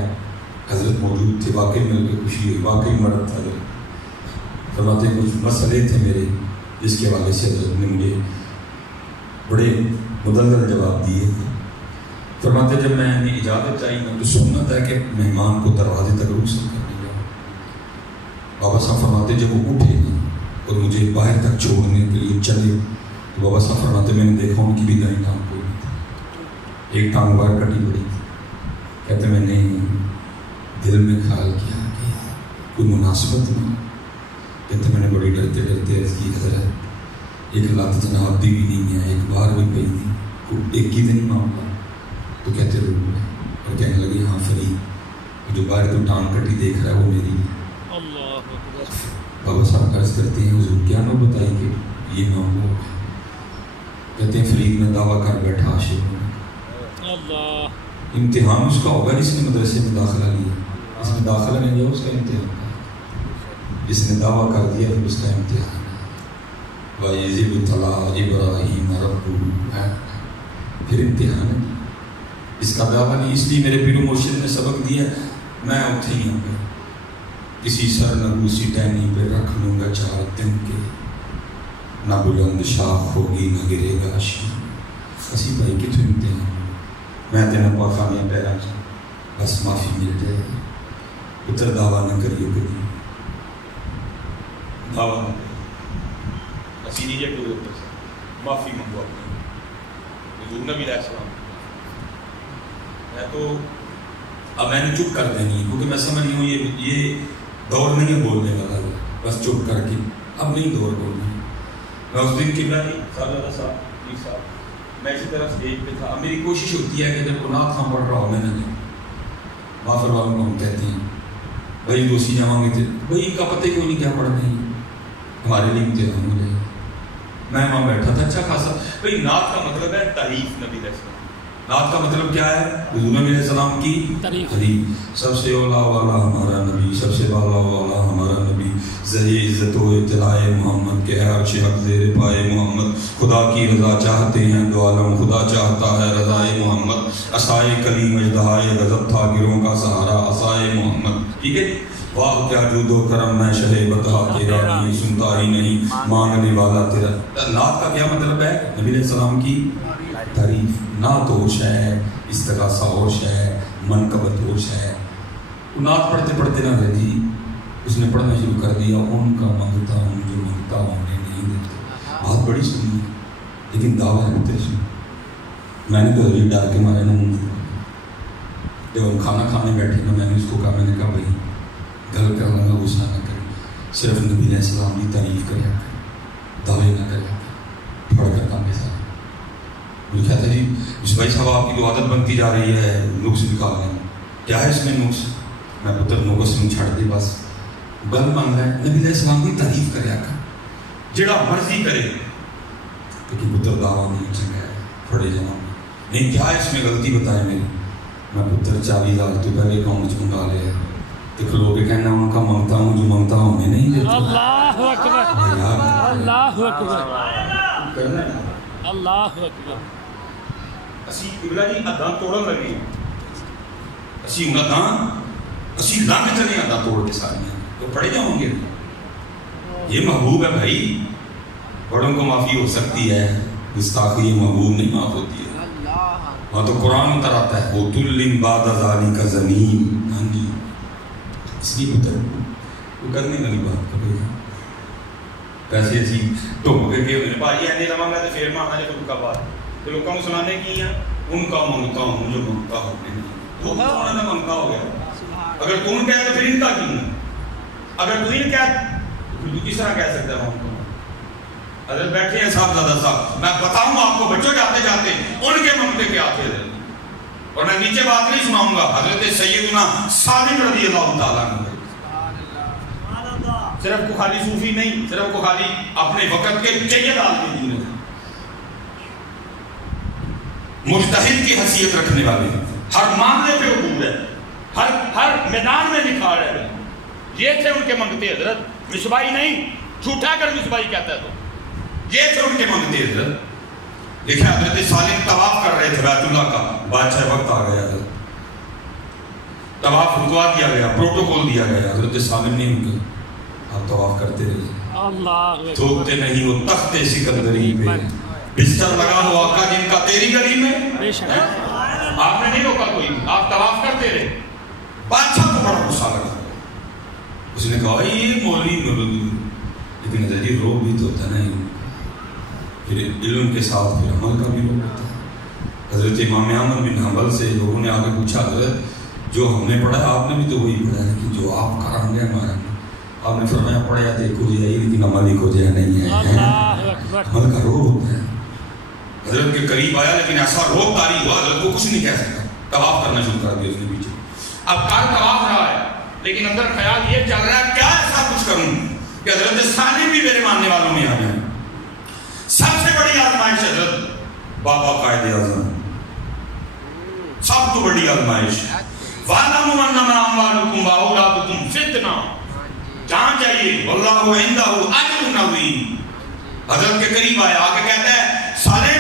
حضرت موجود تھے، واقعی مل کے خوشی ہوئی، واقعی مرد تھا حضرت۔ فرماتے ہیں کچھ مسئلے تھے میرے جس کے حوالے سے حضرت نے مجھے بڑے مدلل جواب دیے۔ فرماتے جب میں نے اجازت چاہی نا تو سنت ہے کہ مہمان کو دروازے تک رخصت کرنے جاؤ۔ بابا صاحب فرماتے جب وہ اٹھے نا اور مجھے باہر تک چھوڑنے کے لیے چلے تو بابا صاحب فرماتے میں نے دیکھا ان کی بھی دائیں ٹانگ کوئی نہیں تھی، ایک ٹانگ باہر کٹی پڑی تھی۔ کہتے میں نے دل میں خیال کیا کہ کوئی مناسبت نہیں۔ کہتے میں نے بڑی ڈرتے ڈرتے عرض کی حضرت ایک لات جناب بھی نہیں ہے، ایک بار بھی پئی تھی، ایک ہی دن معاملہ۔ تو کہتے ضرور ہے، اور کہنے لگے ہاں فرید جو باہر تو ٹانگ کٹی دیکھ رہا ہے وہ میری ہے۔ بابا صاحب عرض کرتے ہیں حضور کیا نہ بتائی کہ یہ معاملہ ہو گیا۔ کہتے ہیں فرید میں دعویٰ کر بیٹھا عاشق ہوں، امتحان اس کا ہوگا جس نے مدرسے میں داخلہ لیا، جس نے داخلہ نہیں لیا اس کا امتحان ہے، جس نے دعویٰ کر دیا پھر اس کا امتحان ہے۔ وَإِذِ ابْتَلَىٰ إِبْرَاهِيمَ رَبُّهُ، پھر امتحان ہے۔ اس کا دعویٰ نہیں، اس لیے میرے پیر و مرشد نے سبق دیا میں اتھے ہی ہوں گا، کسی سر نگوسی ٹہنی پہ رکھ لوں گا 4 دن کے، نہ بلند شاخ ہوگی نہ گرے گا اشیاء۔ اسی بھائی کتوں امتحان میں تینوں پاکامیاں پیرا بس معافی مل جائے گی۔ اتر دعویٰ نہ کریو کبھی، دعویٰ نہ کریو، اسی نہیں جائے کوئی معافی منگو اپنے حضور نبی علیہ السلام۔ میں تو اب میں نے چپ کر دینی کیونکہ میں سمجھ نہیں ہوں یہ دور نہیں ہے بولنے والا، بس چپ کر کے اب نہیں دور بولنا۔ میں اس دن قبلہ نہیں صاحب میں اسی طرح اسٹیج پہ تھا، اب میری کوشش ہوتی ہے کہ جب قرآن خان پڑھ رہا ہوں میں نے معافر والوں کو ہم کہتے ہیں بھائی دوسری جمع گے تھے بھائی ان کا پتہ کوئی نہیں کیا پڑھ رہے ہیں، ہمارے لیے امتحان ہو جائے۔ میں وہاں بیٹھا تھا اچھا خاصا، بھائی نعت کا مطلب ہے تعریف نبی علیہ السلام، نعت کا مطلب کیا ہے؟ حضور نبی علیہ السلام کی تعریف۔ سب سے اولا والا ہمارا نبی، سب سے بالا والا ہمارا نبی، زہی عزت و اطلاع محمد کے عرش حق زیر پائے محمد، خدا کی رضا چاہتے ہیں دو عالم، خدا چاہتا ہے رضائے محمد، عصائے کلیم اژدہائے غضب تھا گروہ کا سہارا عصائے محمد۔ ٹھیک ہے، واہ کیا جود و کرم میں شہ بتا تیرا نہیں، سنتا ہی نہیں مانگنے والا تیرا۔ نعت کا کیا مطلب ہے؟ نبی علیہ السلام کی تعریف۔ نعت ہوش ہے، استغاثہ ہوش ہے، منقبت ہوش ہے۔ وہ نعت پڑھتے پڑھتے نہ رہ جی، اس نے پڑھنا شروع کر دیا ان کا مانگتا ہوں جو مانگتا ہوں انہیں نہیں دیتا۔ بات بڑی سنی ہے لیکن دعویٰ ہوتے سن۔ میں نے تو ابھی ڈر کے مارے نہ جب ہم کھانا کھانے بیٹھے نا میں نے اس کو کہا، میں نے کہا بھائی گل کر لوں گا غصہ نہ کریں، صرف نبی علیہ السلام کی تعریف کریا کریں، دعوے نہ کریا کریں، پڑھ کر کام کے ساتھ۔ مجھے کہتا جی اس بھائی صاحب آپ کی تو عادت بنتی جا رہی ہے نقص نکالنے میں، کیا ہے اس میں نقص؟ میں پتر نقص نہیں چھڑ دے، بس گل مان رہا ہے نبی علیہ السلام کی تعریف کریا کر، جڑا مرضی کرے، لیکن پتر دعویٰ نہیں چنگا ہے پڑھے جانا نہیں، کیا ہے اس میں غلطی بتائے میری؟ میں پتر 40,000 تو پہلے اکاؤنٹ منگا لیا تو کھلو کے کہنا ان کا مانگتا ہوں جو مانگتا ہوں میں نہیں دیتا۔ اللہ اکبر، اللہ اکبر، اللہ اکبر۔ اسی قبلہ جی اداں توڑن لگے ہیں، اسی اداں اسی لنگ چلے اداں توڑ کے سارے تو پڑھے جاؤں گے۔ یہ محبوب ہے بھائی، بڑوں کو معافی ہو سکتی ہے، گستاخی محبوب نہیں معاف ہوتی ہے۔ وہاں تو قرآن اتر آتا ہے وَتُلِّن بَعْدَ ذَلِكَ زَنِيمٌ۔ ہاں جی، اس لیے پتہ وہ کرنے والی بات کرے گا پیسے اسی ٹوپ کے کہ بھائی اینے لواں گا تو پھر مانا جب ان کا بات تو لوگوں کو سنانے کی ہیں ان کا مانگتا ہوں جو مانگتا ہوں وہ انہوں نے مانگتا ہو گیا۔ اگر تو ان کہہ تو پھر ان کا کیوں ہے؟ اگر تو ان کہہ تو کس طرح کہہ سکتا ہے؟ اگر بیٹھے ہیں صاحب زیادہ صاحب میں بتاؤں آپ کو بچوں جاتے جاتے ان کے منگتے کیا تھے، اور میں نیچے بات نہیں سناؤں گا۔ حضرت سیدنا صادق رضی اللہ تعالیٰ عنہ صرف کو خالی صوفی نہیں، صرف کو خالی اپنے وقت کے جید عالم دین ہے، مجتہد کی حیثیت رکھنے والے، ہر معاملے پہ عبور ہے، ہر میدان میں نکھار ہے۔ یہ تھے ان کے منگتے حضرت، مصباحی نہیں، جھوٹا کر مصباحی کہتا ہے تو یہ تھے ان کے منگتے حضرت۔ لکھا حضرت صالح طواف کر رہے تھے بیت اللہ کا، بادشاہ وقت آ گیا تھا، طواف رکوا دیا گیا، پروٹوکول دیا گیا، حضرت صالح نہیں ہوگا، آپ طواف کرتے رہیے، تھوکتے نہیں وہ تخت سکندری پہ بستر لگا ہوا آقا جن کا تیری گلی میں، آپ نے نہیں روکا کوئی، آپ طواف کرتے رہے۔ بادشاہ کو بڑا غصہ لگا، اس نے کہا یہ مولوی لیکن حضرت روب بھی تو ہوتا نہیں، پھر علم کے ساتھ پھر عمل کا بھی روب ہوتا ہے۔ حضرت امام احمد بن حنبل سے لوگوں نے آگے پوچھا حضرت جو ہم نے پڑھا ہے آپ نے بھی تو وہی پڑھا ہے، لیکن جو آپ کریں گے ہمارا، آپ نے فرمایا پڑھا تو ایک ہو جائے لیکن عمل ایک ہو جائے نہیں ہے، عمل کا روب ہوتا ہے۔ حضرت کے قریب آیا لیکن ایسا روب طاری ہوا حضرت کو کچھ نہیں کہہ سکتا، طواف کرنا شروع کر دیا اس نے پیچھے۔ اب کار طواف رہا ہے لیکن اندر خیال یہ چل رہا ہے کیا ایسا کچھ کروں کہ حضرت صالح بھی میرے ماننے والوں میں آ جائیں۔ سب سے بڑی آزمائش حضرت بابا قائد اعظم، سب تو بڑی آزمائش، وَاعْلَمُوا أَنَّمَا أَمْوَالُكُمْ وَأَوْلَادُكُمْ فِتْنَةٌ، جان چاہیے وَاللَّهُ عِندَهُ أَجْرٌ عَظِيمٌ۔ حضرت کے قریب آیا آگے کہتا ہے صالح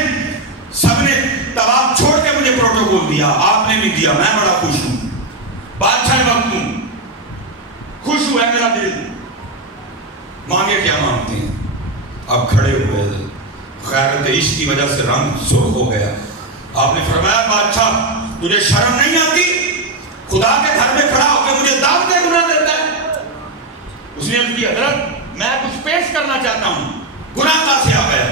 سب نے طواف چھوڑ کے مجھے پروٹوکول دیا، آپ نے بھی دیا، میں بڑا خوش ہوں، بادشاہ وقت ہوں، خوش ہوا ہے میرا دل، مانگے کیا مانگتے ہیں؟ اب کھڑے ہوئے، غیرت عشق کی وجہ سے رنگ سرخ ہو گیا۔ آپ نے فرمایا بادشاہ تجھے شرم نہیں آتی خدا کے گھر میں کھڑا ہو کے مجھے دعوت گناہ دیتا ہے؟ اس نے عرض کی حضرت میں کچھ پیش کرنا چاہتا ہوں، گناہ کہاں سے آ گیا؟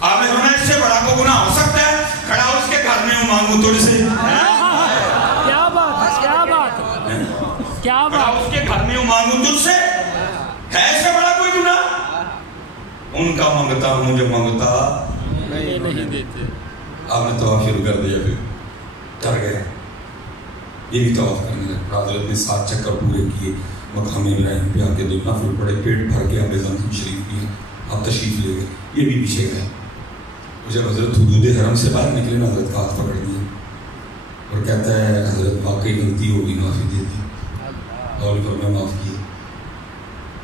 آپ نے فرمایا اس سے بڑا کو گناہ ہو سکتا ہے؟ کھڑا اس کے گھر میں ہوں مانگوں تجھ سے، کیا بات ہے، کیا بات ہے، کیا بات، کھڑا اس کے گھر میں ہوں مانگوں تجھ سے، ہے اس سے بڑا کوئی گناہ؟ ان کا مانگتا ہوں مجھے مانگتا نہیں دیتے۔ آپ نے طواف شروع کر دیا، پھر ڈر گیا، یہ بھی طواف کرنے لگا۔ حضرت نے 7 چکر پورے کیے، مقام ابراہیم پہ آ کے 2 نفل پڑے، پیٹ بھر کے اب زمزم شریف کیے، اب تشریف لے گئے، یہ بھی پیچھے گئے۔ جب حضرت حدود حرم سے باہر نکلے نا حضرت کا ہاتھ پکڑ دیا اور کہتا ہے حضرت واقعی غلطی ہوگی، معافی دے دی، اور پھر میں معاف کیا،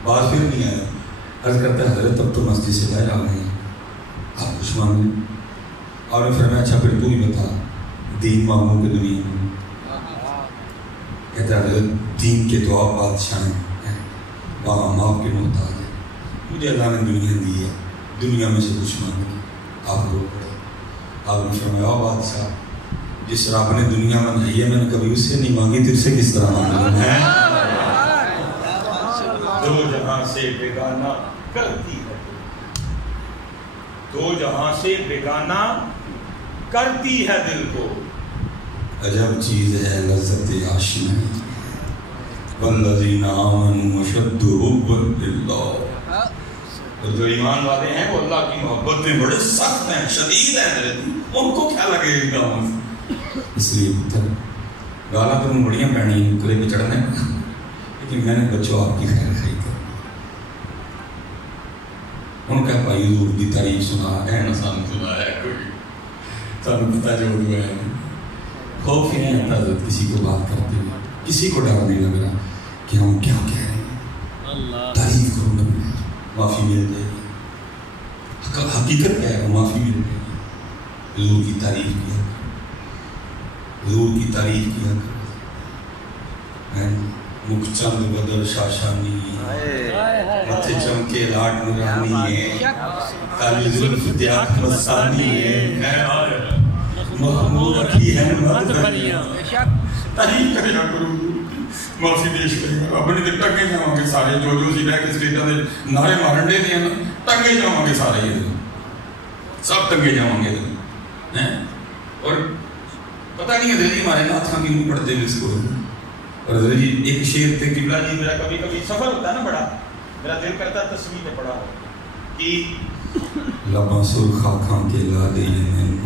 بات پھر نہیں آیا۔ عرض کرتا ہے حضرت اب تو مسجد سے باہر آ گئے ہیں، آپ کچھ مانگ لیں؟ اور نے فرمایا اچھا پھر تو ہی بتا دین مانگوں کہ دنیا میں؟ کہتا ہے حضرت دین کے تو آپ بادشاہ ہیں، وہاں ہم آپ کے محتاج ہیں، مجھے اللہ نے دنیا دی ہے، دنیا میں سے کچھ مانگے، آپ رو پڑے۔ آپ نے فرمایا بادشاہ جس رب نے دنیا بنائی ہے میں نے کبھی اس سے نہیں مانگی، تجھ سے کس طرح مانگوں؟ دو جہاں سے بیگانہ کرتی ہے، دو جہاں سے بیگانہ کرتی ہے دل کو، عجب چیز ہے لذت آشنائی، والذین آمنوا اشد حبا للہ، اور جو ایمان والے ہیں وہ اللہ کی محبت میں بڑے سخت ہیں، شدید ہیں، ان کو کیا لگے گا؟ اس لیے گالا تو بڑیاں پہنی نکلے پہ چڑھنے، لیکن میں نے بچوں آپ کی خیر خائی کر ان کا بھائی حضور کی تعریف سنا ہے نہ سانو سنا ہے کوئی سانو پتہ جو ہوا ہے، خوف ہی نہیں آتا حضرت کسی کو بات کرتے ہوئے، کسی کو ڈر نہیں لگ رہا کہ ہم کیا کہہ رہے ہیں، تعریف کروں گا معافی مل جائے گی، حقیقت کیا ہے وہ معافی مل جائے گی، حضور کی تعریف کیا، حضور کی تعریف کیا، مکھ چند بدل شاشانی متھے چمکے لاٹ نورانی ہے، کالی زلف دیاک مسانی ہے، محمود کی ہے مد بھریاں، تعریف کریا کرو، معافی پیش کرے گا، اپنے دل ٹکے جاؤں گے سارے، جو سی بہ کے سٹیٹا دے نعرے مارن دے دیا نا، ٹکے جاؤں گے سارے، یہ سب ٹکے جاؤں گے، اور پتہ نہیں ہے دلی ہمارے ناتھاں کی منہ پڑھتے ہوئے اس کو، اور حضرت جی ایک شعر تھے قبلہ جی، میرا کبھی کبھی سفر ہوتا ہے نا بڑا، میرا دل کرتا ہے تصویر پہ پڑا ہو کہ لباں سرخ آنکھاں کے لادے ہیں،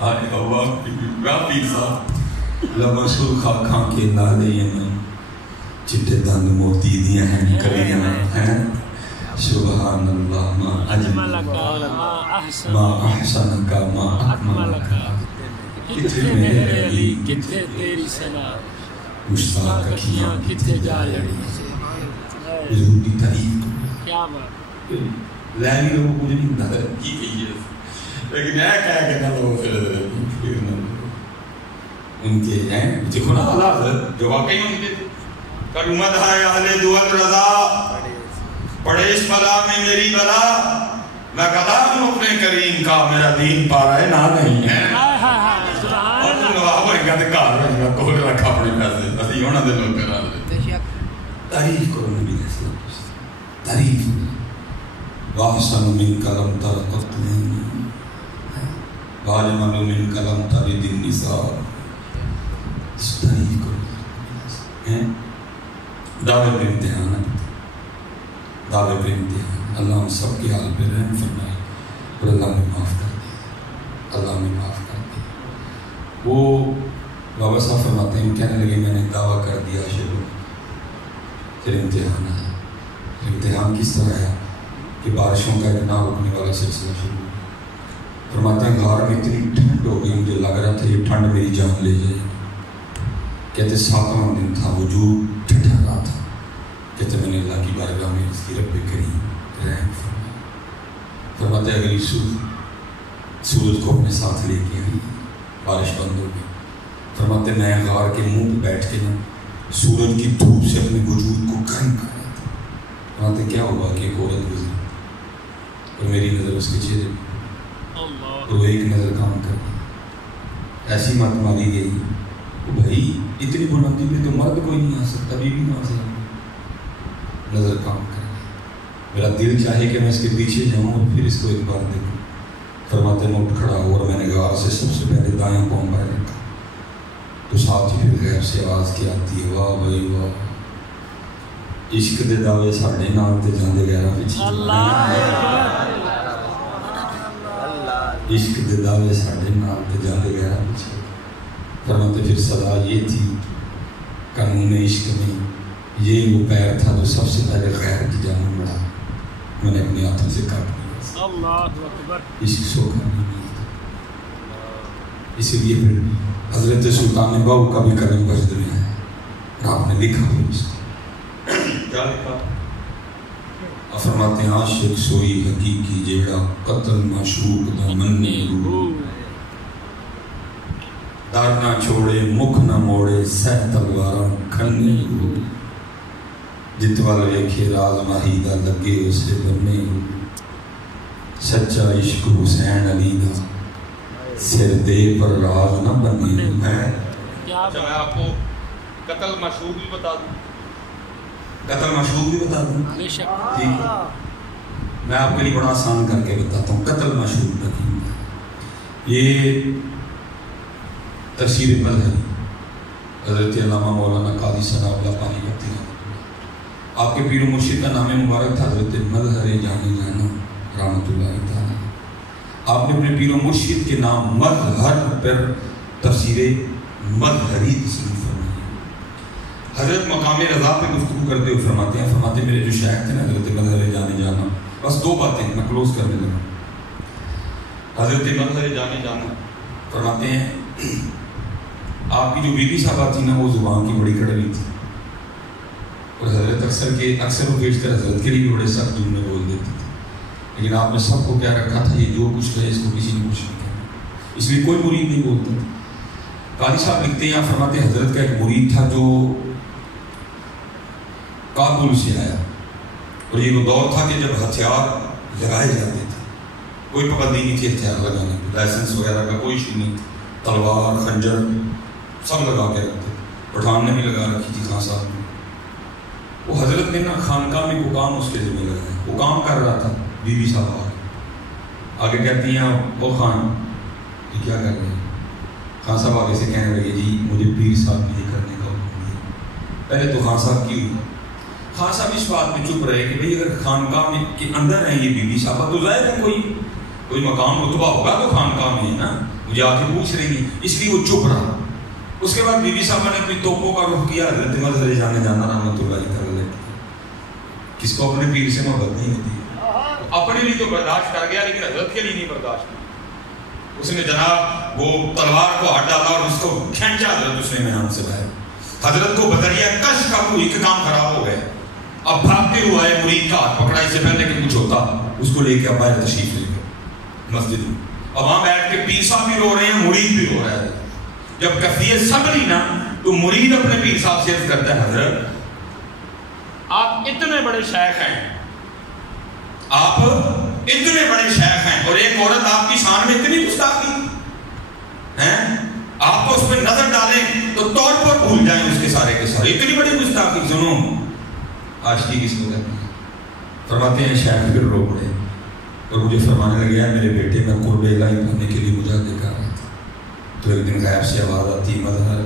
آئے ہوا پیر صاحب، لباں سرخ آنکھاں کے لادے ہیں، چٹے دند موتی دیا ہیں کلیاں ہیں، سبحان اللہ ما اجملک ما احسنک ما اکملک، کتھے میرے علی کتھے تیری سنا، مشتاق اکھیاں کتھے جا لڑی، حضور کی تعریف کیا بات، لائنی لوگوں کو نہیں نظر کی گئی ہے، لیکن یہ کہہ کے نہ لو پھر ان کے ہیں دیکھو نا حالات جو واقعی ان کے کرمت ہے اہل دول رضا پڑے اس بلا میں میری بلا میں گدا ہوں اپنے کریم کا میرا دین پارا ہے نہ نہیں ہے اور تم نواب ہوئے گا تو کار ہوئے گا کھول رکھا اپنے پیسے اسی ہونا دے لوگ کرا دے تعریف کرو نبی علیہ السلام تعریف واحسن من کلم ترقت نہیں واجمل من کلم ترد النساء تعریف کرو دعوے پہ امتحان ہے دعوے پہ امتحان اللہ ہم سب کے حال پہ رحم فرمائے اور اللہ میں معاف کر دے اللہ میں معاف کر دے وہ بابا صاحب فرماتے ہیں کہنے لگے میں نے دعویٰ کر دیا شروع پھر امتحان ہے امتحان کس طرح ہے کہ بارشوں کا ایک نہ رکنے والا سلسلہ شروع فرماتے ہیں گھر میں اتنی ٹھنڈ ہو گئی مجھے لگ رہا تھا یہ ٹھنڈ میری جان لے جائے کہتے 7واں دن تھا وجود ٹھٹھا رہا تھا کہتے میں نے اللہ کی بارگاہ میں اس کی رب کریم رحم فرماتے اگلی سورج کو اپنے ساتھ لے کے آئی بارش بند ہو گئی فرماتے میں غار کے منہ پہ بیٹھ کے نا سورج کی دھوپ سے اپنے وجود کو گرم کر رہا تھا فرماتے کیا ہوا کہ ایک عورت گزری اور میری نظر اس کے چہرے اور وہ ایک نظر کام کر رہی ایسی مت ماری گئی بھائی اتنی بلندی پہ تو مرد کوئی نہیں آ سکتا بیوی نہ آ سکتا نظر کام کر میرا دل چاہے کہ میں اس کے پیچھے جاؤں اور پھر اس کو ایک بار دیکھوں فرماتے میں اٹھ کھڑا ہوا اور میں نے غار سے سب سے پہلے دائیں پاؤں باہر رکھا تو ساتھ ہی پھر غیب سے آواز کی آتی ہے واہ بھائی واہ عشق دے دعوے ساڑھے نام تے جاندے گہرا پیچھے عشق دے دعوے ساڑھے نام تے جاندے گہرا پیچھے فرماتے پھر صدا یہ تھی قانون عشق میں یہ وہ پیر تھا جو سب سے پہلے غیر کی جان بڑھا میں نے اپنے ہاتھوں سے کاٹ لیا اللہ اکبر عشق سوکھا نہیں تھا اس لیے پھر حضرت سلطان بہو کا بھی قلم بجد میں ہے آپ نے لکھا بھی اس کو کیا لکھا فرماتے ہیں عاشق سوئی حقیقی جیڑا قتل معشوق دا مننے رو دار نہ چھوڑے مکھ نہ موڑے سہ تلواراں کھنے رو جتوال ویکھے راز ماہی دا لگے اسے بننے رو سچا عشق حسین علی دا سر دے پر راز نہ بننے رو ہے اچھا میں آپ کو قتل مشہور بھی بتا دوں قتل مشہور بھی بتا دوں ٹھیک میں آپ کے لیے بڑا آسان کر کے بتاتا ہوں قتل مشہور رکھیں یہ تفسیر مظہری حضرت علامہ مولانا قاضی ثناء اللہ پانی کرتے ہیں آپ کے پیر و مرشد کا نام مبارک تھا حضرت مظہر جانی جانا رحمۃ اللہ تعالیٰ آپ نے اپنے پیر و مرشد کے نام مظہر پر تفسیر مظہری تصنیف فرمائی حضرت مقام رضا پہ گفتگو کرتے ہوئے فرماتے ہیں فرماتے میرے جو شیخ تھے نا حضرت مظہر جانی جانا بس 2 باتیں میں کلوز کرنے لگا حضرت مظہر جانی جانا فرماتے ہیں آپ کی جو بیوی صاحبہ تھی نا وہ زبان کی بڑی کڑوی تھی اور حضرت اکثر و بیشتر حضرت کے لیے بھی بڑے سخت جملے بول دیتی تھی لیکن آپ نے سب کو کیا رکھا تھا یہ جو کچھ کہے اس کو کسی نے کچھ نہیں کہا اس لیے کوئی مرید نہیں بولتا تھا قاضی صاحب لکھتے ہیں فرماتے ہیں حضرت کا ایک مرید تھا جو کابل سے آیا اور یہ وہ دور تھا کہ جب ہتھیار لگائے جاتے تھے کوئی پابندی نہیں تھی ہتھیار لگانے کی لائسنس وغیرہ کا کوئی ایشو نہیں تلوار خنجر سب لگا کے رکھتے پٹھان نے بھی لگا رکھی تھی خان صاحب نے وہ حضرت نے نا خانقاہ میں وہ کام اس کے ذمہ لگایا وہ کام کر رہا تھا بیوی صاحب آگے کہتی ہیں وہ خان یہ کیا کر رہے ہیں خان صاحب آگے سے کہنے لگے جی مجھے پیر صاحب نے یہ کرنے کا حکم دیا پہلے تو خان صاحب کی ہوئی خان صاحب اس بات میں چپ رہے کہ بھئی اگر خانقاہ میں کے اندر ہیں یہ بیوی صاحب تو ظاہر ہے کوئی مقام رتبہ ہوگا تو خانقاہ میں ہے نا مجھے آ کے پوچھ رہی ہیں اس لیے وہ چپ رہا اس کے بعد بیوی صاحبہ نے اپنی توپوں کا رخ کیا حضرت مظہر جانے جانا رحمۃ اللہ تعالیٰ کس کو اپنے پیر سے محبت نہیں ہوتی اپنے لیے تو برداشت کر گیا لیکن حضرت کے لیے نہیں برداشت کیا اس نے جناب وہ تلوار کو ہٹ ڈالا اور اس کو کھینچا حضرت اس نے میدان سے باہر حضرت کو بدریہ کش کا کوئی کام خراب ہو گیا اب بھاگتے ہوا ہے مرید کا ہاتھ پکڑا اس سے پہلے کہ کچھ ہوتا اس کو لے کے اب باہر تشریف لے گئے مسجد میں اور وہاں بیٹھ کے پیر صاحب بھی رو رہے ہیں, مرید بھی رو رہا ہے. جب کیفیت سنبھلی نا تو مرید اپنے پیر صاحب سے عرض کرتا ہے, حضرت آپ اتنے بڑے شیخ ہیں, آپ اتنے بڑے شیخ ہیں, اور ایک عورت آپ کی شان میں اتنی گستاخی ہیں, آپ کو اس پہ نظر ڈالیں تو طور پر بھول جائیں اس کے سارے کے سارے. اتنی بڑی گستاخی. سنو عاشقی کس کو کہتے ہیں. فرماتے ہیں شیخ پھر رو پڑے اور مجھے فرمانے لگے, ہے میرے بیٹے میں قرب الہی پانے کے لیے مجاہدے کر رہا تھا, تو ایک دن غیب سے آواز آتی, مظہر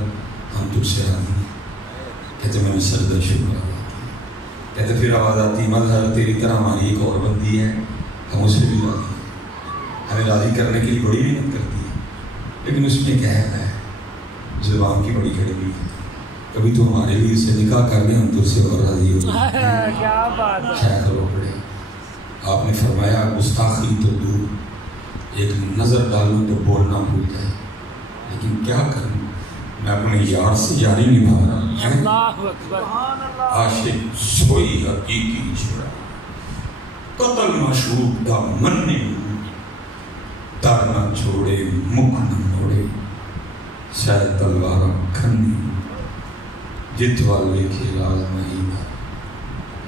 ہم تجھ سے راضی ہیں. کہتے میں نے سجدہ شکر ادا کیا. کہتے پھر آواز آتی, مظہر تیری طرح ہماری ایک اور بندی ہے, ہم اسے بھی راضی ہیں. ہمیں راضی کرنے کے لیے بڑی محنت کرتی ہے, لیکن اس میں کیا ہے زبان کی بڑی کڑوی ہے. کبھی تو ہمارے لیے اسے نکاح کر لیں, ہم تو سے اور راضی ہو جائیں. کیا بات ہے. شاید رو پڑے. آپ نے فرمایا گستاخی تو دور, ایک نظر ڈالوں تو بولنا بھول جائے, لیکن کیا کروں میں اپنے یار سے یاری نبھا رہا ہوں. اللہ اکبر. عاشق سوئی حقیقی چھڑا, قتل معشوق دامن نے در نہ چھوڑے مکھ نہ موڑے, شاید تلوار کھنی جت والے کے راز مہینہ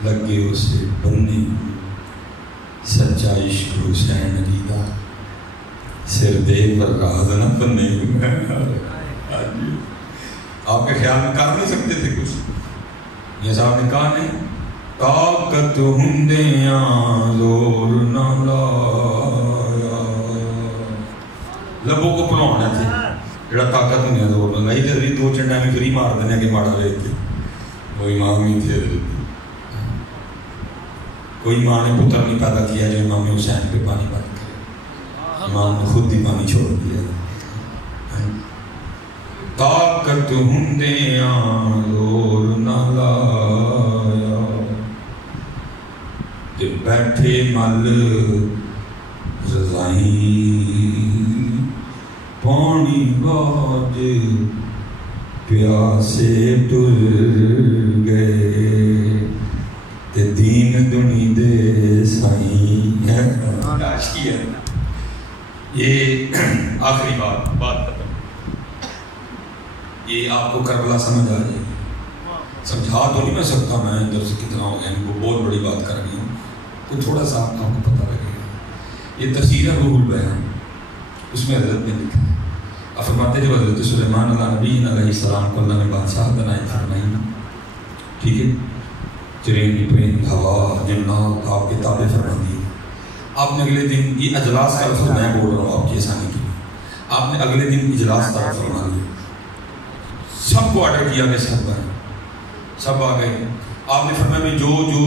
لگے اسے بننے. سچا عشق حسین علی دا سر دے پر راز نہ بنے. آپ کے خیال میں کر نہیں سکتے تھے کچھ. یہ صاحب نے کہا نہیں, طاقت ہندیاں زور نہ لایا. لبوں کو پلاؤنا تھے جڑا طاقت ہندیاں زور نہ لائی. تے دو چنڈا میں فری مار دینے کے ماڑا رہے تھے. وہ امام ہی تھے. کوئی ماں نے پتر نہیں پیدا کیا جو امام حسین پہ پانی بند کرے. امام نے خود ہی پانی چھوڑ دیا. طاقت ہندیاں زور نہ لایا, تے بیٹھے مل رضائیں پانی باج پیاسے ٹر گئے, تے دین دنی دے سائیں. یہ آخری بات ختم. یہ آپ کو کربلا سمجھ آ جائے. سمجھا تو نہیں میں سکتا میں ادھر سے کتنا ہو گیا, ان کو بہت بڑی بات کر رہی ہوں, تو تھوڑا سا آپ کو پتہ لگے گا. یہ تفسیر ہے روح البیان, اس میں حضرت نے لکھا ہے. آپ فرماتے جب حضرت سلیمان علیہ السلام کو اللہ نے بادشاہ بنائے فرمائی نا, ٹھیک ہے, چرین پرند ہوا جنات آپ کے تابع فرما دیے. آپ نے اگلے دن یہ اجلاس کا لفظ میں بول رہا ہوں آپ کی آسانی کے لیے, آپ نے اگلے دن اجلاس کا فرما دیا. سب کو آرڈر کیا کہ سب آئے, سب آ گئے. آپ نے فرمایا بھی جو جو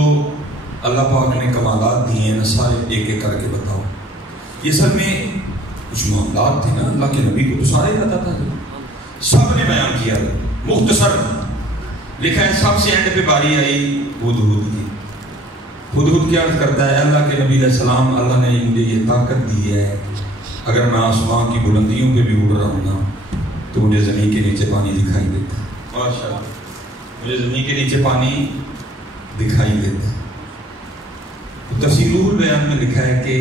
اللہ پاک نے کمالات دیے ہیں نا سارے ایک ایک کر کے بتاؤ. یہ سب میں کچھ معاملات تھے نا اللہ کے نبی کو تو سارے پتا تھا, سب نے بیان کیا مختصر لکھا ہے. سب سے اینڈ پہ باری آئی ہدہد کی. ہدہد کیا کرتا ہے, اللہ کے نبی علیہ السلام, اللہ نے مجھے یہ طاقت دی ہے, اگر میں آسمان کی بلندیوں پہ بھی اڑ رہا ہوں نا تو مجھے زمین کے نیچے پانی دکھائی دیتا ہے. ماشاءاللہ, مجھے زمین کے نیچے پانی دکھائی دیتا ہے. تفسیر روح البیان میں لکھا ہے کہ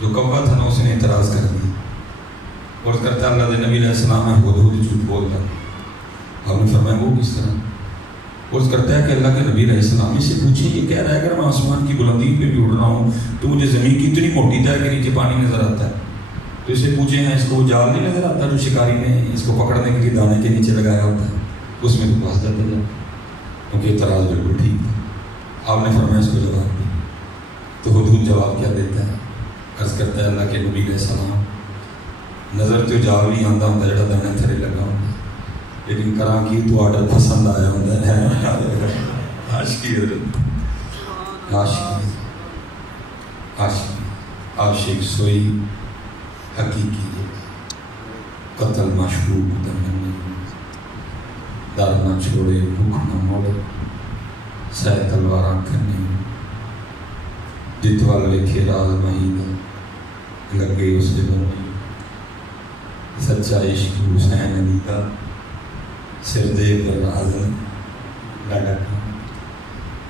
جو کوا تھا نا اس نے اعتراض کر دیا اور کرتا ہے اللہ کے نبی علیہ السلام ہے ہدہد جھوٹ بول رہا. آپ نے فرمایا وہ کس طرح؟ اور کرتا ہے کہ اللہ کے نبی علیہ السلام سے پوچھیں, یہ کہہ رہا ہے اگر میں آسمان کی بلندی پہ بھی اڑ رہا ہوں تو مجھے زمین کی اتنی موٹی ہے کہ نیچے پانی نظر آتا ہے. تو اسے پوچھیں ہیں اس کو جال نہیں نظر آتا جو شکاری نے اس کو پکڑنے کے لیے دانے کے نیچے لگایا ہوتا ہے, اس میں تو پاس جاتا جائے, کیونکہ اعتراض بالکل ٹھیک تھا. آپ نے فرمایا اس کو جواب دیا. تو ہدہد جواب کیا دیتا ہے, عرض کرتا ہے اللہ کے نبی علیہ السلام نظر تو جال نہیں آتا ہوں جڑا دانے تھرے لگا ہوں, لیکن کراں کی تو آرڈر پسند آیا ہوتا ہے. عاشقی عاشقی عاشق سوئی حقیقی, قتل معشوق دمن در نہ چھوڑے مکھ نہ موڑے, سہ تلوار کھنے جت والے کے راز مہینہ لگے اسے بننے. سچا عشق حسین علی کا سر دے پر راز ڈاڈا کا.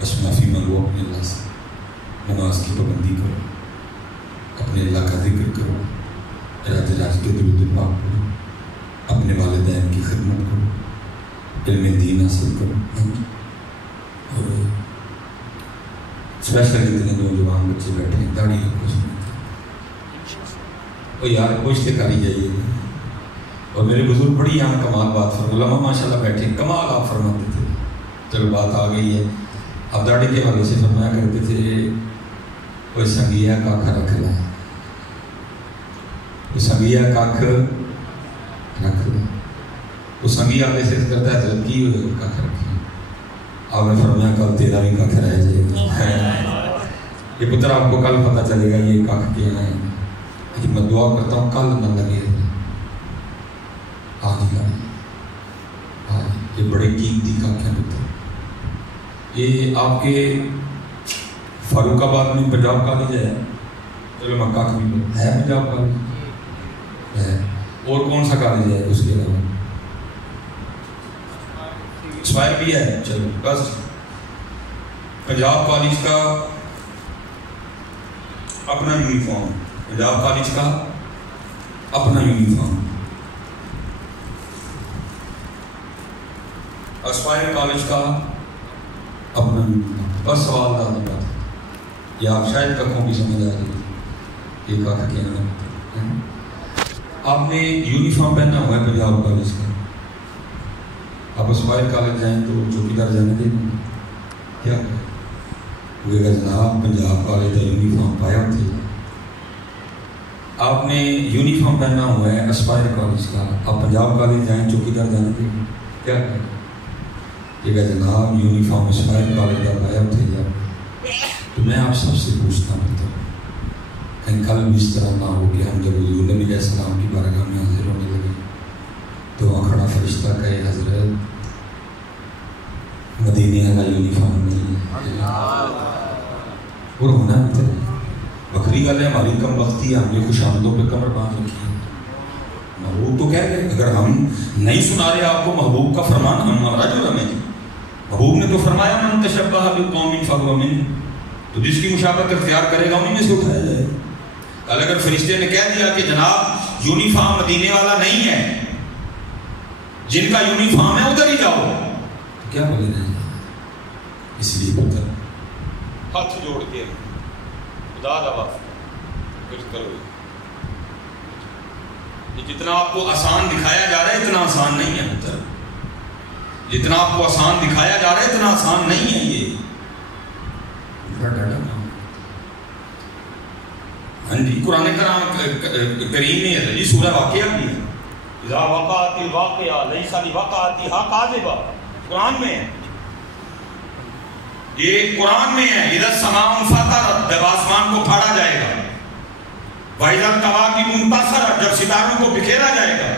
بس معافی مانگو اپنے اللہ سے, نماز کی پابندی کرو, اپنے اللہ کا ذکر کرو, علم دین حاصل کرو. اور اسپیشل جتنے نوجوان بچے بیٹھے ہیں داڑھی رکھو سنتے اور یار کچھ تو کر ہی جائیے. اور میرے بزرگ بڑی یہاں کمال بات علماء ماشاء اللہ بیٹھے کمال آپ فرماتے تھے. چلو بات آ گئی ہے. اب داڑھی کے حوالے سے فرمایا کرتے تھے کوئی سنگیا کاکھ رکھ لیں, کوئی سنگیا کاکھ رکھ لیں. وہ سنگیا آپ سے کرتا ہے تو کی ہوئے کاکھ رکھیں. آپ نے فرمایا کل تیرا بھی کاکھ رہ جائے گا. یہ پتر آپ کو کل پتہ چلے گا یہ کاکھ کیا ہے. لیکن میں دعا کرتا ہوں کل نہ لگے آج یہ بڑے قیمتی کاکھ ہیں پتر. یہ آپ کے فاروق آباد میں پنجاب کالج ہے. چلو میں کاکھ بھی ہے پنجاب کالج ہے. اور کون سا کالج ہے اس کے علاوہ؟ اسپائر بھی ہے. چلو بس پنجاب کالج کا اپنا یونیفارم, پنجاب کالج کا اپنا یونیفارم, اسپائر کالج کا اپنا یونیفارم. بس سوال تھا بات یا آپ شاید ککھوں کی سمجھ آ رہی ہے یہ کاکھ کہنا ہے. آپ نے یونیفارم پہنا ہوا ہے پنجاب کالج کا. آپ اسپائر کالج جائیں تو چوکیدار جانے دیں گے کیا ہوئے گا جناب؟ پنجاب کالج کا یونیفارم پایا تھے. آپ نے یونیفارم پہنا ہوا ہے اسپائر کالج کا. آپ پنجاب کالج جائیں چوکیدار جانے دیں گے کیا یہ کہ جناب یونیفارم اسپائر کالج کا پایا تھے. تو میں آپ سب سے پوچھتا ہوں کہیں کل بھی اس طرح نہ ہو کہ ہم جب حضور نبی علیہ السلام کی بارگاہ میں حاضر ہونے لگے تو وہاں کھڑا فرشتہ کہے حضرت مدینے کا یونیفارم نہیں ہے. اور ہونا بھی بکری گل ہے ہماری کم وقتی ہے. ہم نے خوش آمدوں پہ کمر باندھ رکھی ہے. محبوب تو کہہ گئے اگر ہم نہیں سنا رہے آپ کو محبوب کا فرمان ہمارا جرم ہے. محبوب نے تو فرمایا من تشبہ بقوم فہو منہم, تو جس کی مشابہت اختیار کرے گا انہیں میں سے اٹھایا جائے. کل اگر فرشتے نے کہہ دیا کہ جناب یونیفارم مدینے والا نہیں ہے, جن کا یونیفارم ہے ادھر ہی جاؤ, تو کیا بولے نہیں. اس لیے پتر ہاتھ جوڑ کے خدا دا واسطہ کرو. یہ جتنا آپ کو آسان دکھایا جا رہا ہے اتنا آسان نہیں ہے پتر. جتنا آپ کو آسان دکھایا جا رہا ہے اتنا آسان نہیں ہے. یہ ہاں جی قرآن کریم میں ہے جی سورہ واقعہ بھی ہے. اذا وقعت الواقعہ لیس لوقعتها کاذبہ, قرآن میں ہے. یہ قرآن میں ہے. اذا السماء انفطرت, جب آسمان کو پھاڑا جائے گا. واذا الکواکب انتثرت, جب ستاروں کو بکھیرا جائے گا.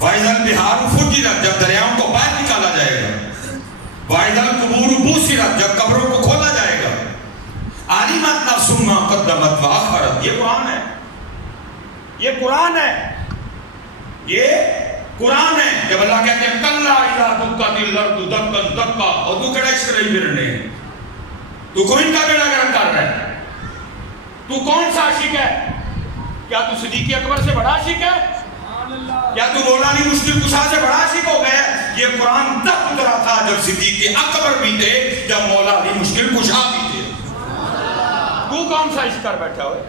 واذا البحار فجرت, جب دریاؤں کو باہر نکالا جائے گا. واذا القبور بوسرت, جب قبروں کو کھولا جائے گا. علمت نفس ما قدمت واخرت, یہ قرآن ہے. یہ قرآن ہے. یہ قرآن ہے. جب اللہ کہتے ہیں کلا اذا دکت الارض دکا دکا, اور تو کیڑا عشق رہی پھرنے, تو کوئی کا بیڑا گرک کر رہا ہے. تو کون سا عاشق ہے؟ کیا تو صدیق اکبر سے بڑا عاشق ہے؟ کیا تو مولانا مشکل کشا سے بڑا عاشق ہو گیا؟ یہ قرآن تب اترا تھا جب صدیق اکبر بھی تھے, جب مولانا مشکل کشا بھی تھے. تو کون سا عشق کر بیٹھا ہوئے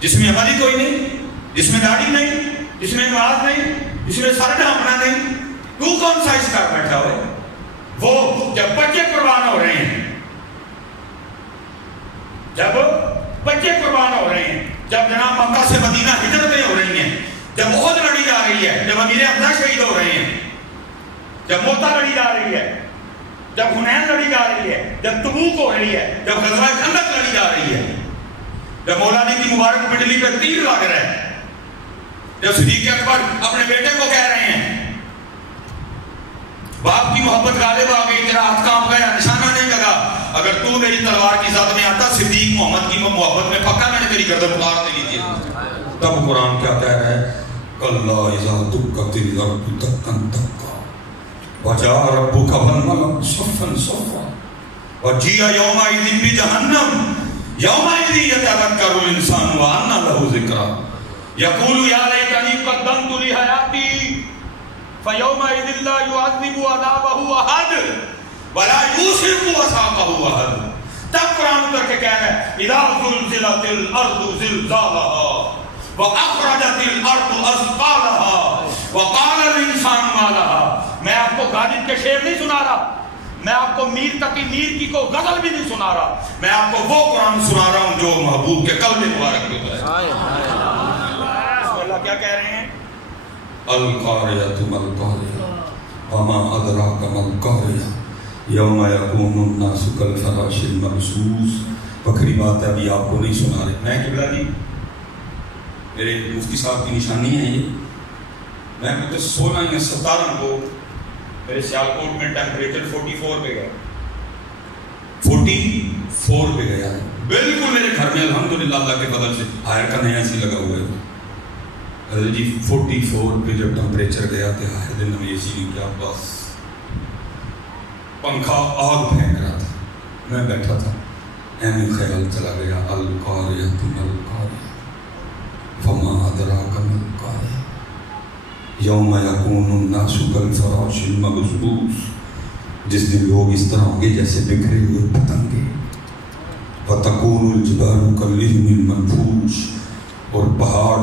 جس میں عملی کوئی نہیں, جس میں داڑھی نہیں, جس میں نماز نہیں, جس میں سر ڈھانپنا نہیں. تو کون سا عشق کر بیٹھا ہوئے؟ وہ جب بچے قربان ہو رہے ہیں, جب بچے قربان ہو رہے ہیں, جب جناب مکہ سے مدینہ ہجرتیں ہو رہی ہیں, جب احد لڑی جا رہی ہے, جب امیر حمزہ شہید ہو رہے ہیں, جب موتا لڑی جا رہی ہے, جب حنین لڑی جا رہی ہے, جب تبوک ہو رہی ہے, جب غزوہ خندق لڑی جا رہی ہے, جب مولانا کی مبارک پنڈلی پہ تیر لگ رہا ہے, جب صدیق اکبر اپنے بیٹے کو کہہ رہے ہیں باپ کی محبت غالب آ گئی, تیرا ہاتھ کانپ گیا, نشانہ نہیں لگا, اگر تو میری تلوار کی زد میں آتا صدیق محمد کی محبت میں پکا میں نے تیری گردن اتار دینی تھی. تب قرآن کیا کہہ رہا ہے؟ کلا اذا دکت الارض دکا دکا وجاء ربک والملک صفا صفا وجیء یومئذ بجہنم یومئذ یتذکر الانسان وانى له ذکری یقول یا لیتنی قدمت لحیاتی. فَيَوْمَئِذٍ لَا يُعَذِّبُ عَذَابَهُ أَحَدٌ وَلَا يُوثِقُ وَثَاقَهُ أَحَدٌ. تب قرآن اتر کے کہہ رہا ہے اِذَا زُلْزِلَتِ الْأَرْضُ زِلْزَالَهَا وَأَخْرَجَتِ الْأَرْضُ أَثْقَالَهَا وَقَالَ الْإِنسَانُ مَا لَهَا. میں آپ کو غالب کے شعر نہیں سنا رہا, میں آپ کو میر تقی میر کی کو غزل بھی نہیں سنا رہا, میں آپ کو وہ قرآن سنا رہا ہوں جو محبوب کے قلب مبارک میں اترا ہے. اللہ کیا کہہ رہے ہیں؟ القاریۃ ما القاریۃ وما ادراک ما القاریۃ یوم یکون الناس کالفراش المبثوث. بکری بات ہے, ابھی آپ کو نہیں سنا رہے. میں قبلہ جی میرے مفتی صاحب کی نشانی ہے یہ. میں کہتے 16 یا 17 کو میرے سیالکوٹ میں ٹیمپریچر 44 پہ گیا, 44 پہ گیا بالکل میرے گھر میں الحمدللہ اللہ کے فضل سے ہائر کا نیا سی لگا ہوا ہے جی. 44 پہ جب ٹیمپریچر گیا تو ہائر دن میں اے سی نہیں کیا, بس پنکھا آگ پھینک رہا تھا, میں بیٹھا تھا, ایمی خیال چلا گیا القاریۃ ما القاریۃ وما ادراک ما القاریۃ یوم یکون الناس کالفراش المبثوث. جس دن لوگ اس طرح ہوں گے جیسے بکھرے ہوئے پتنگے. وتکون الجبال کالعہن المنفوش. اور پہاڑ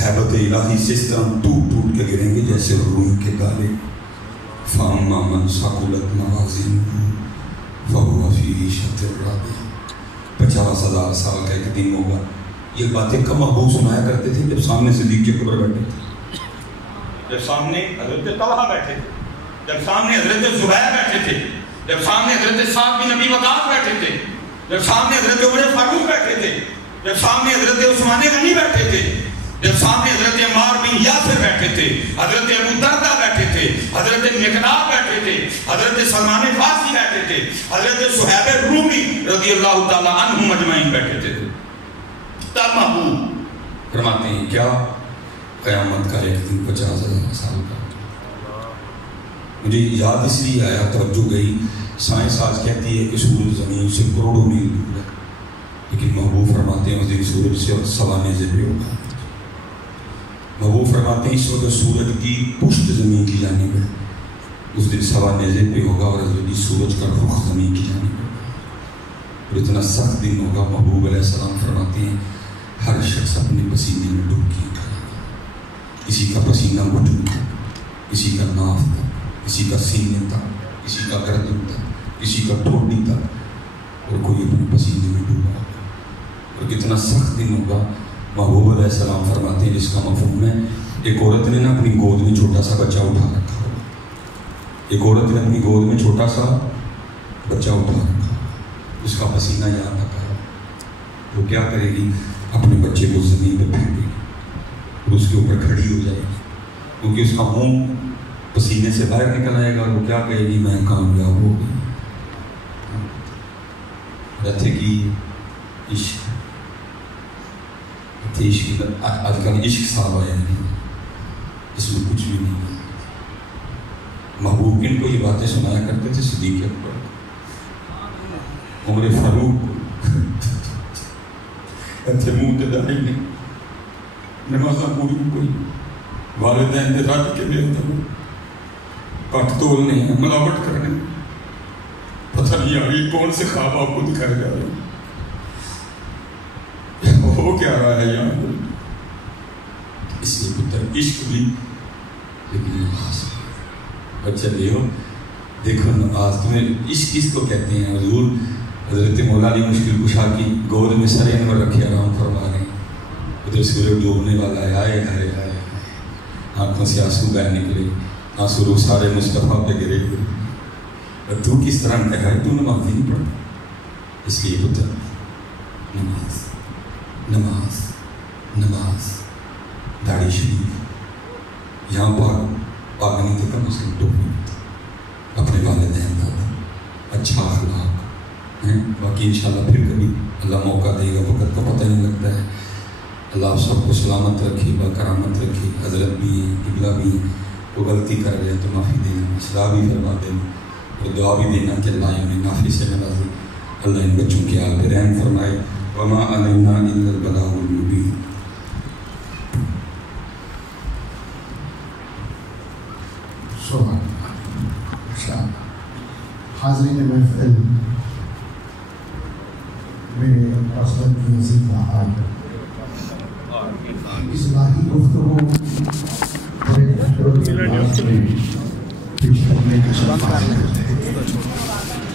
ہیبت الہی سے اس طرح ٹوٹ ٹوٹ کے گریں گے جیسے روئی کے دانے. فاما من ثقلت موازینہ فہو فی عیشۃ راضیہ. 50,000 سال کا ایک دن ہوگا. یہ باتیں کم ابو سنایا کرتے تھے جب سامنے صدیق کے قبر بیٹھے تھے, جب سامنے حضرت طلحہ بیٹھے تھے, جب سامنے حضرت زبیر بیٹھے تھے, جب سامنے حضرت سعد بن ابی وقاص بیٹھے تھے, جب سامنے حضرت عمر فاروق بیٹھے تھے, جب سامنے حضرت عثمان غنی بیٹھے تھے, جب سامنے حضرت عمار بن یاسر بیٹھے تھے, حضرت ابو دردہ بیٹھے تھے, حضرت مقداد بیٹھے تھے, حضرت سلمان فارسی بیٹھے تھے, حضرت صہیب رومی رضی اللہ تعالی عنہم اجمعین بیٹھے تھے. تب محبوب فرماتے ہیں کیا قیامت کا ایک دن 50,000 سال کا. مجھے یاد اس لیے آیا, توجہ گئی. سائنس آج کہتی ہے کہ سورج زمین سے کروڑوں میل دور ہے, لیکن محبوب فرماتے ہیں اس دن سورج سے 1.25 نیزے پہ ہوگا. محبوب فرماتے ہیں اس وقت سورج کی پشت زمین کی جانب ہے, اس دن 1.25 نیزے پہ ہوگا, اور حضرت سورج کا رخ زمین کی جانب ہے. اور اتنا سخت دن ہوگا. محبوب علیہ السلام فرماتے ہیں ہر شخص اپنے پسینے میں ڈبکی کرے گا. کسی کا پسینہ گھٹن تک, کسی کا ناف تک, کسی کا سینے تک, کسی کا گردن تک, کسی کا ٹھوڈی تک, اور کوئی اپنے پسینے میں ڈوبا ہوگا. اور کتنا سخت دن ہوگا. محبوب علیہ السلام فرماتے ہیں جس کا مفہوم ہے ایک عورت نے نا اپنی گود میں چھوٹا سا بچہ اٹھا رکھا ہوگا. ایک عورت نے اپنی گود میں چھوٹا سا بچہ اٹھا رکھا, اس کا پسینہ یہاں تک ہے. وہ کیا کرے گی؟ اپنے بچے کو زمین پہ پھینکے گی اور اس کے اوپر کھڑی ہو جائے گی, کیونکہ اس کا منہ پسینے سے باہر نکل آئے گا. اور وہ کیا کہے گی؟ میں کامیاب ہو گئی. رتھے کی عشق آج کل عشق صاحب آیا نہیں, اس میں کچھ بھی نہیں ہے. محبوب کن کو یہ باتیں سنایا کرتے تھے؟ صدیق اکبر, عمر فاروق, منہ تے داڑھی نہیں, نمازاں پوری کوئی, والدین دے راضی کے بے ادب, کٹ تولنے ہیں, ملاوٹ کرنے, پتہ نہیں آگے کون سے خواب آپ کو دکھائے جا رہے ہیں, ہو کیا رہا ہے یہاں. اس لیے پتر عشق بھی لیکن نماز بچہ دیو دیکھو نماز. تمہیں عشق کس کو کہتے ہیں؟ حضور حضرت مولا علی مشکل کشا کی گود میں سر انور رکھے آرام فرما رہے ہیں. ادھر سورج ڈوبنے والا ہے, آئے ہائے ہائے, آنکھوں سے آنسو بہہ نکلے, آنسو سارے مصطفیٰ پہ گرے ہوئے. اور تو کس طرح کہا ہے تو نماز نہیں پڑھتا. اس لیے پتر نماز نماز نماز, داڑھی شریف یہاں پاک نہیں تھے, کم از کم ٹوپی اپنے والدین کا اچھا اخلاق ہیں. باقی انشاءاللہ پھر کبھی اللہ موقع دے گا, وقت کا پتہ نہیں لگتا ہے. اللہ آپ سب کو سلامت رکھے, باکرامت رکھے. حضرت بھی ہیں, قبلہ بھی ہیں, وہ غلطی کر گئے تو معافی دینا, اصلاح بھی فرما دینا, اور دعا بھی دینا کہ اللہ انہیں نافع سے نوازے. اللہ ان بچوں کے حال پہ رحم فرمائے. وما علینا الا البلاغ المبین. حاضرین محفل، میرے اسود کی عظیم آج اصلاحی گفتگو اور ایک انداز میں پیش کرنے کا شرف حاصل کرتے ہیں۔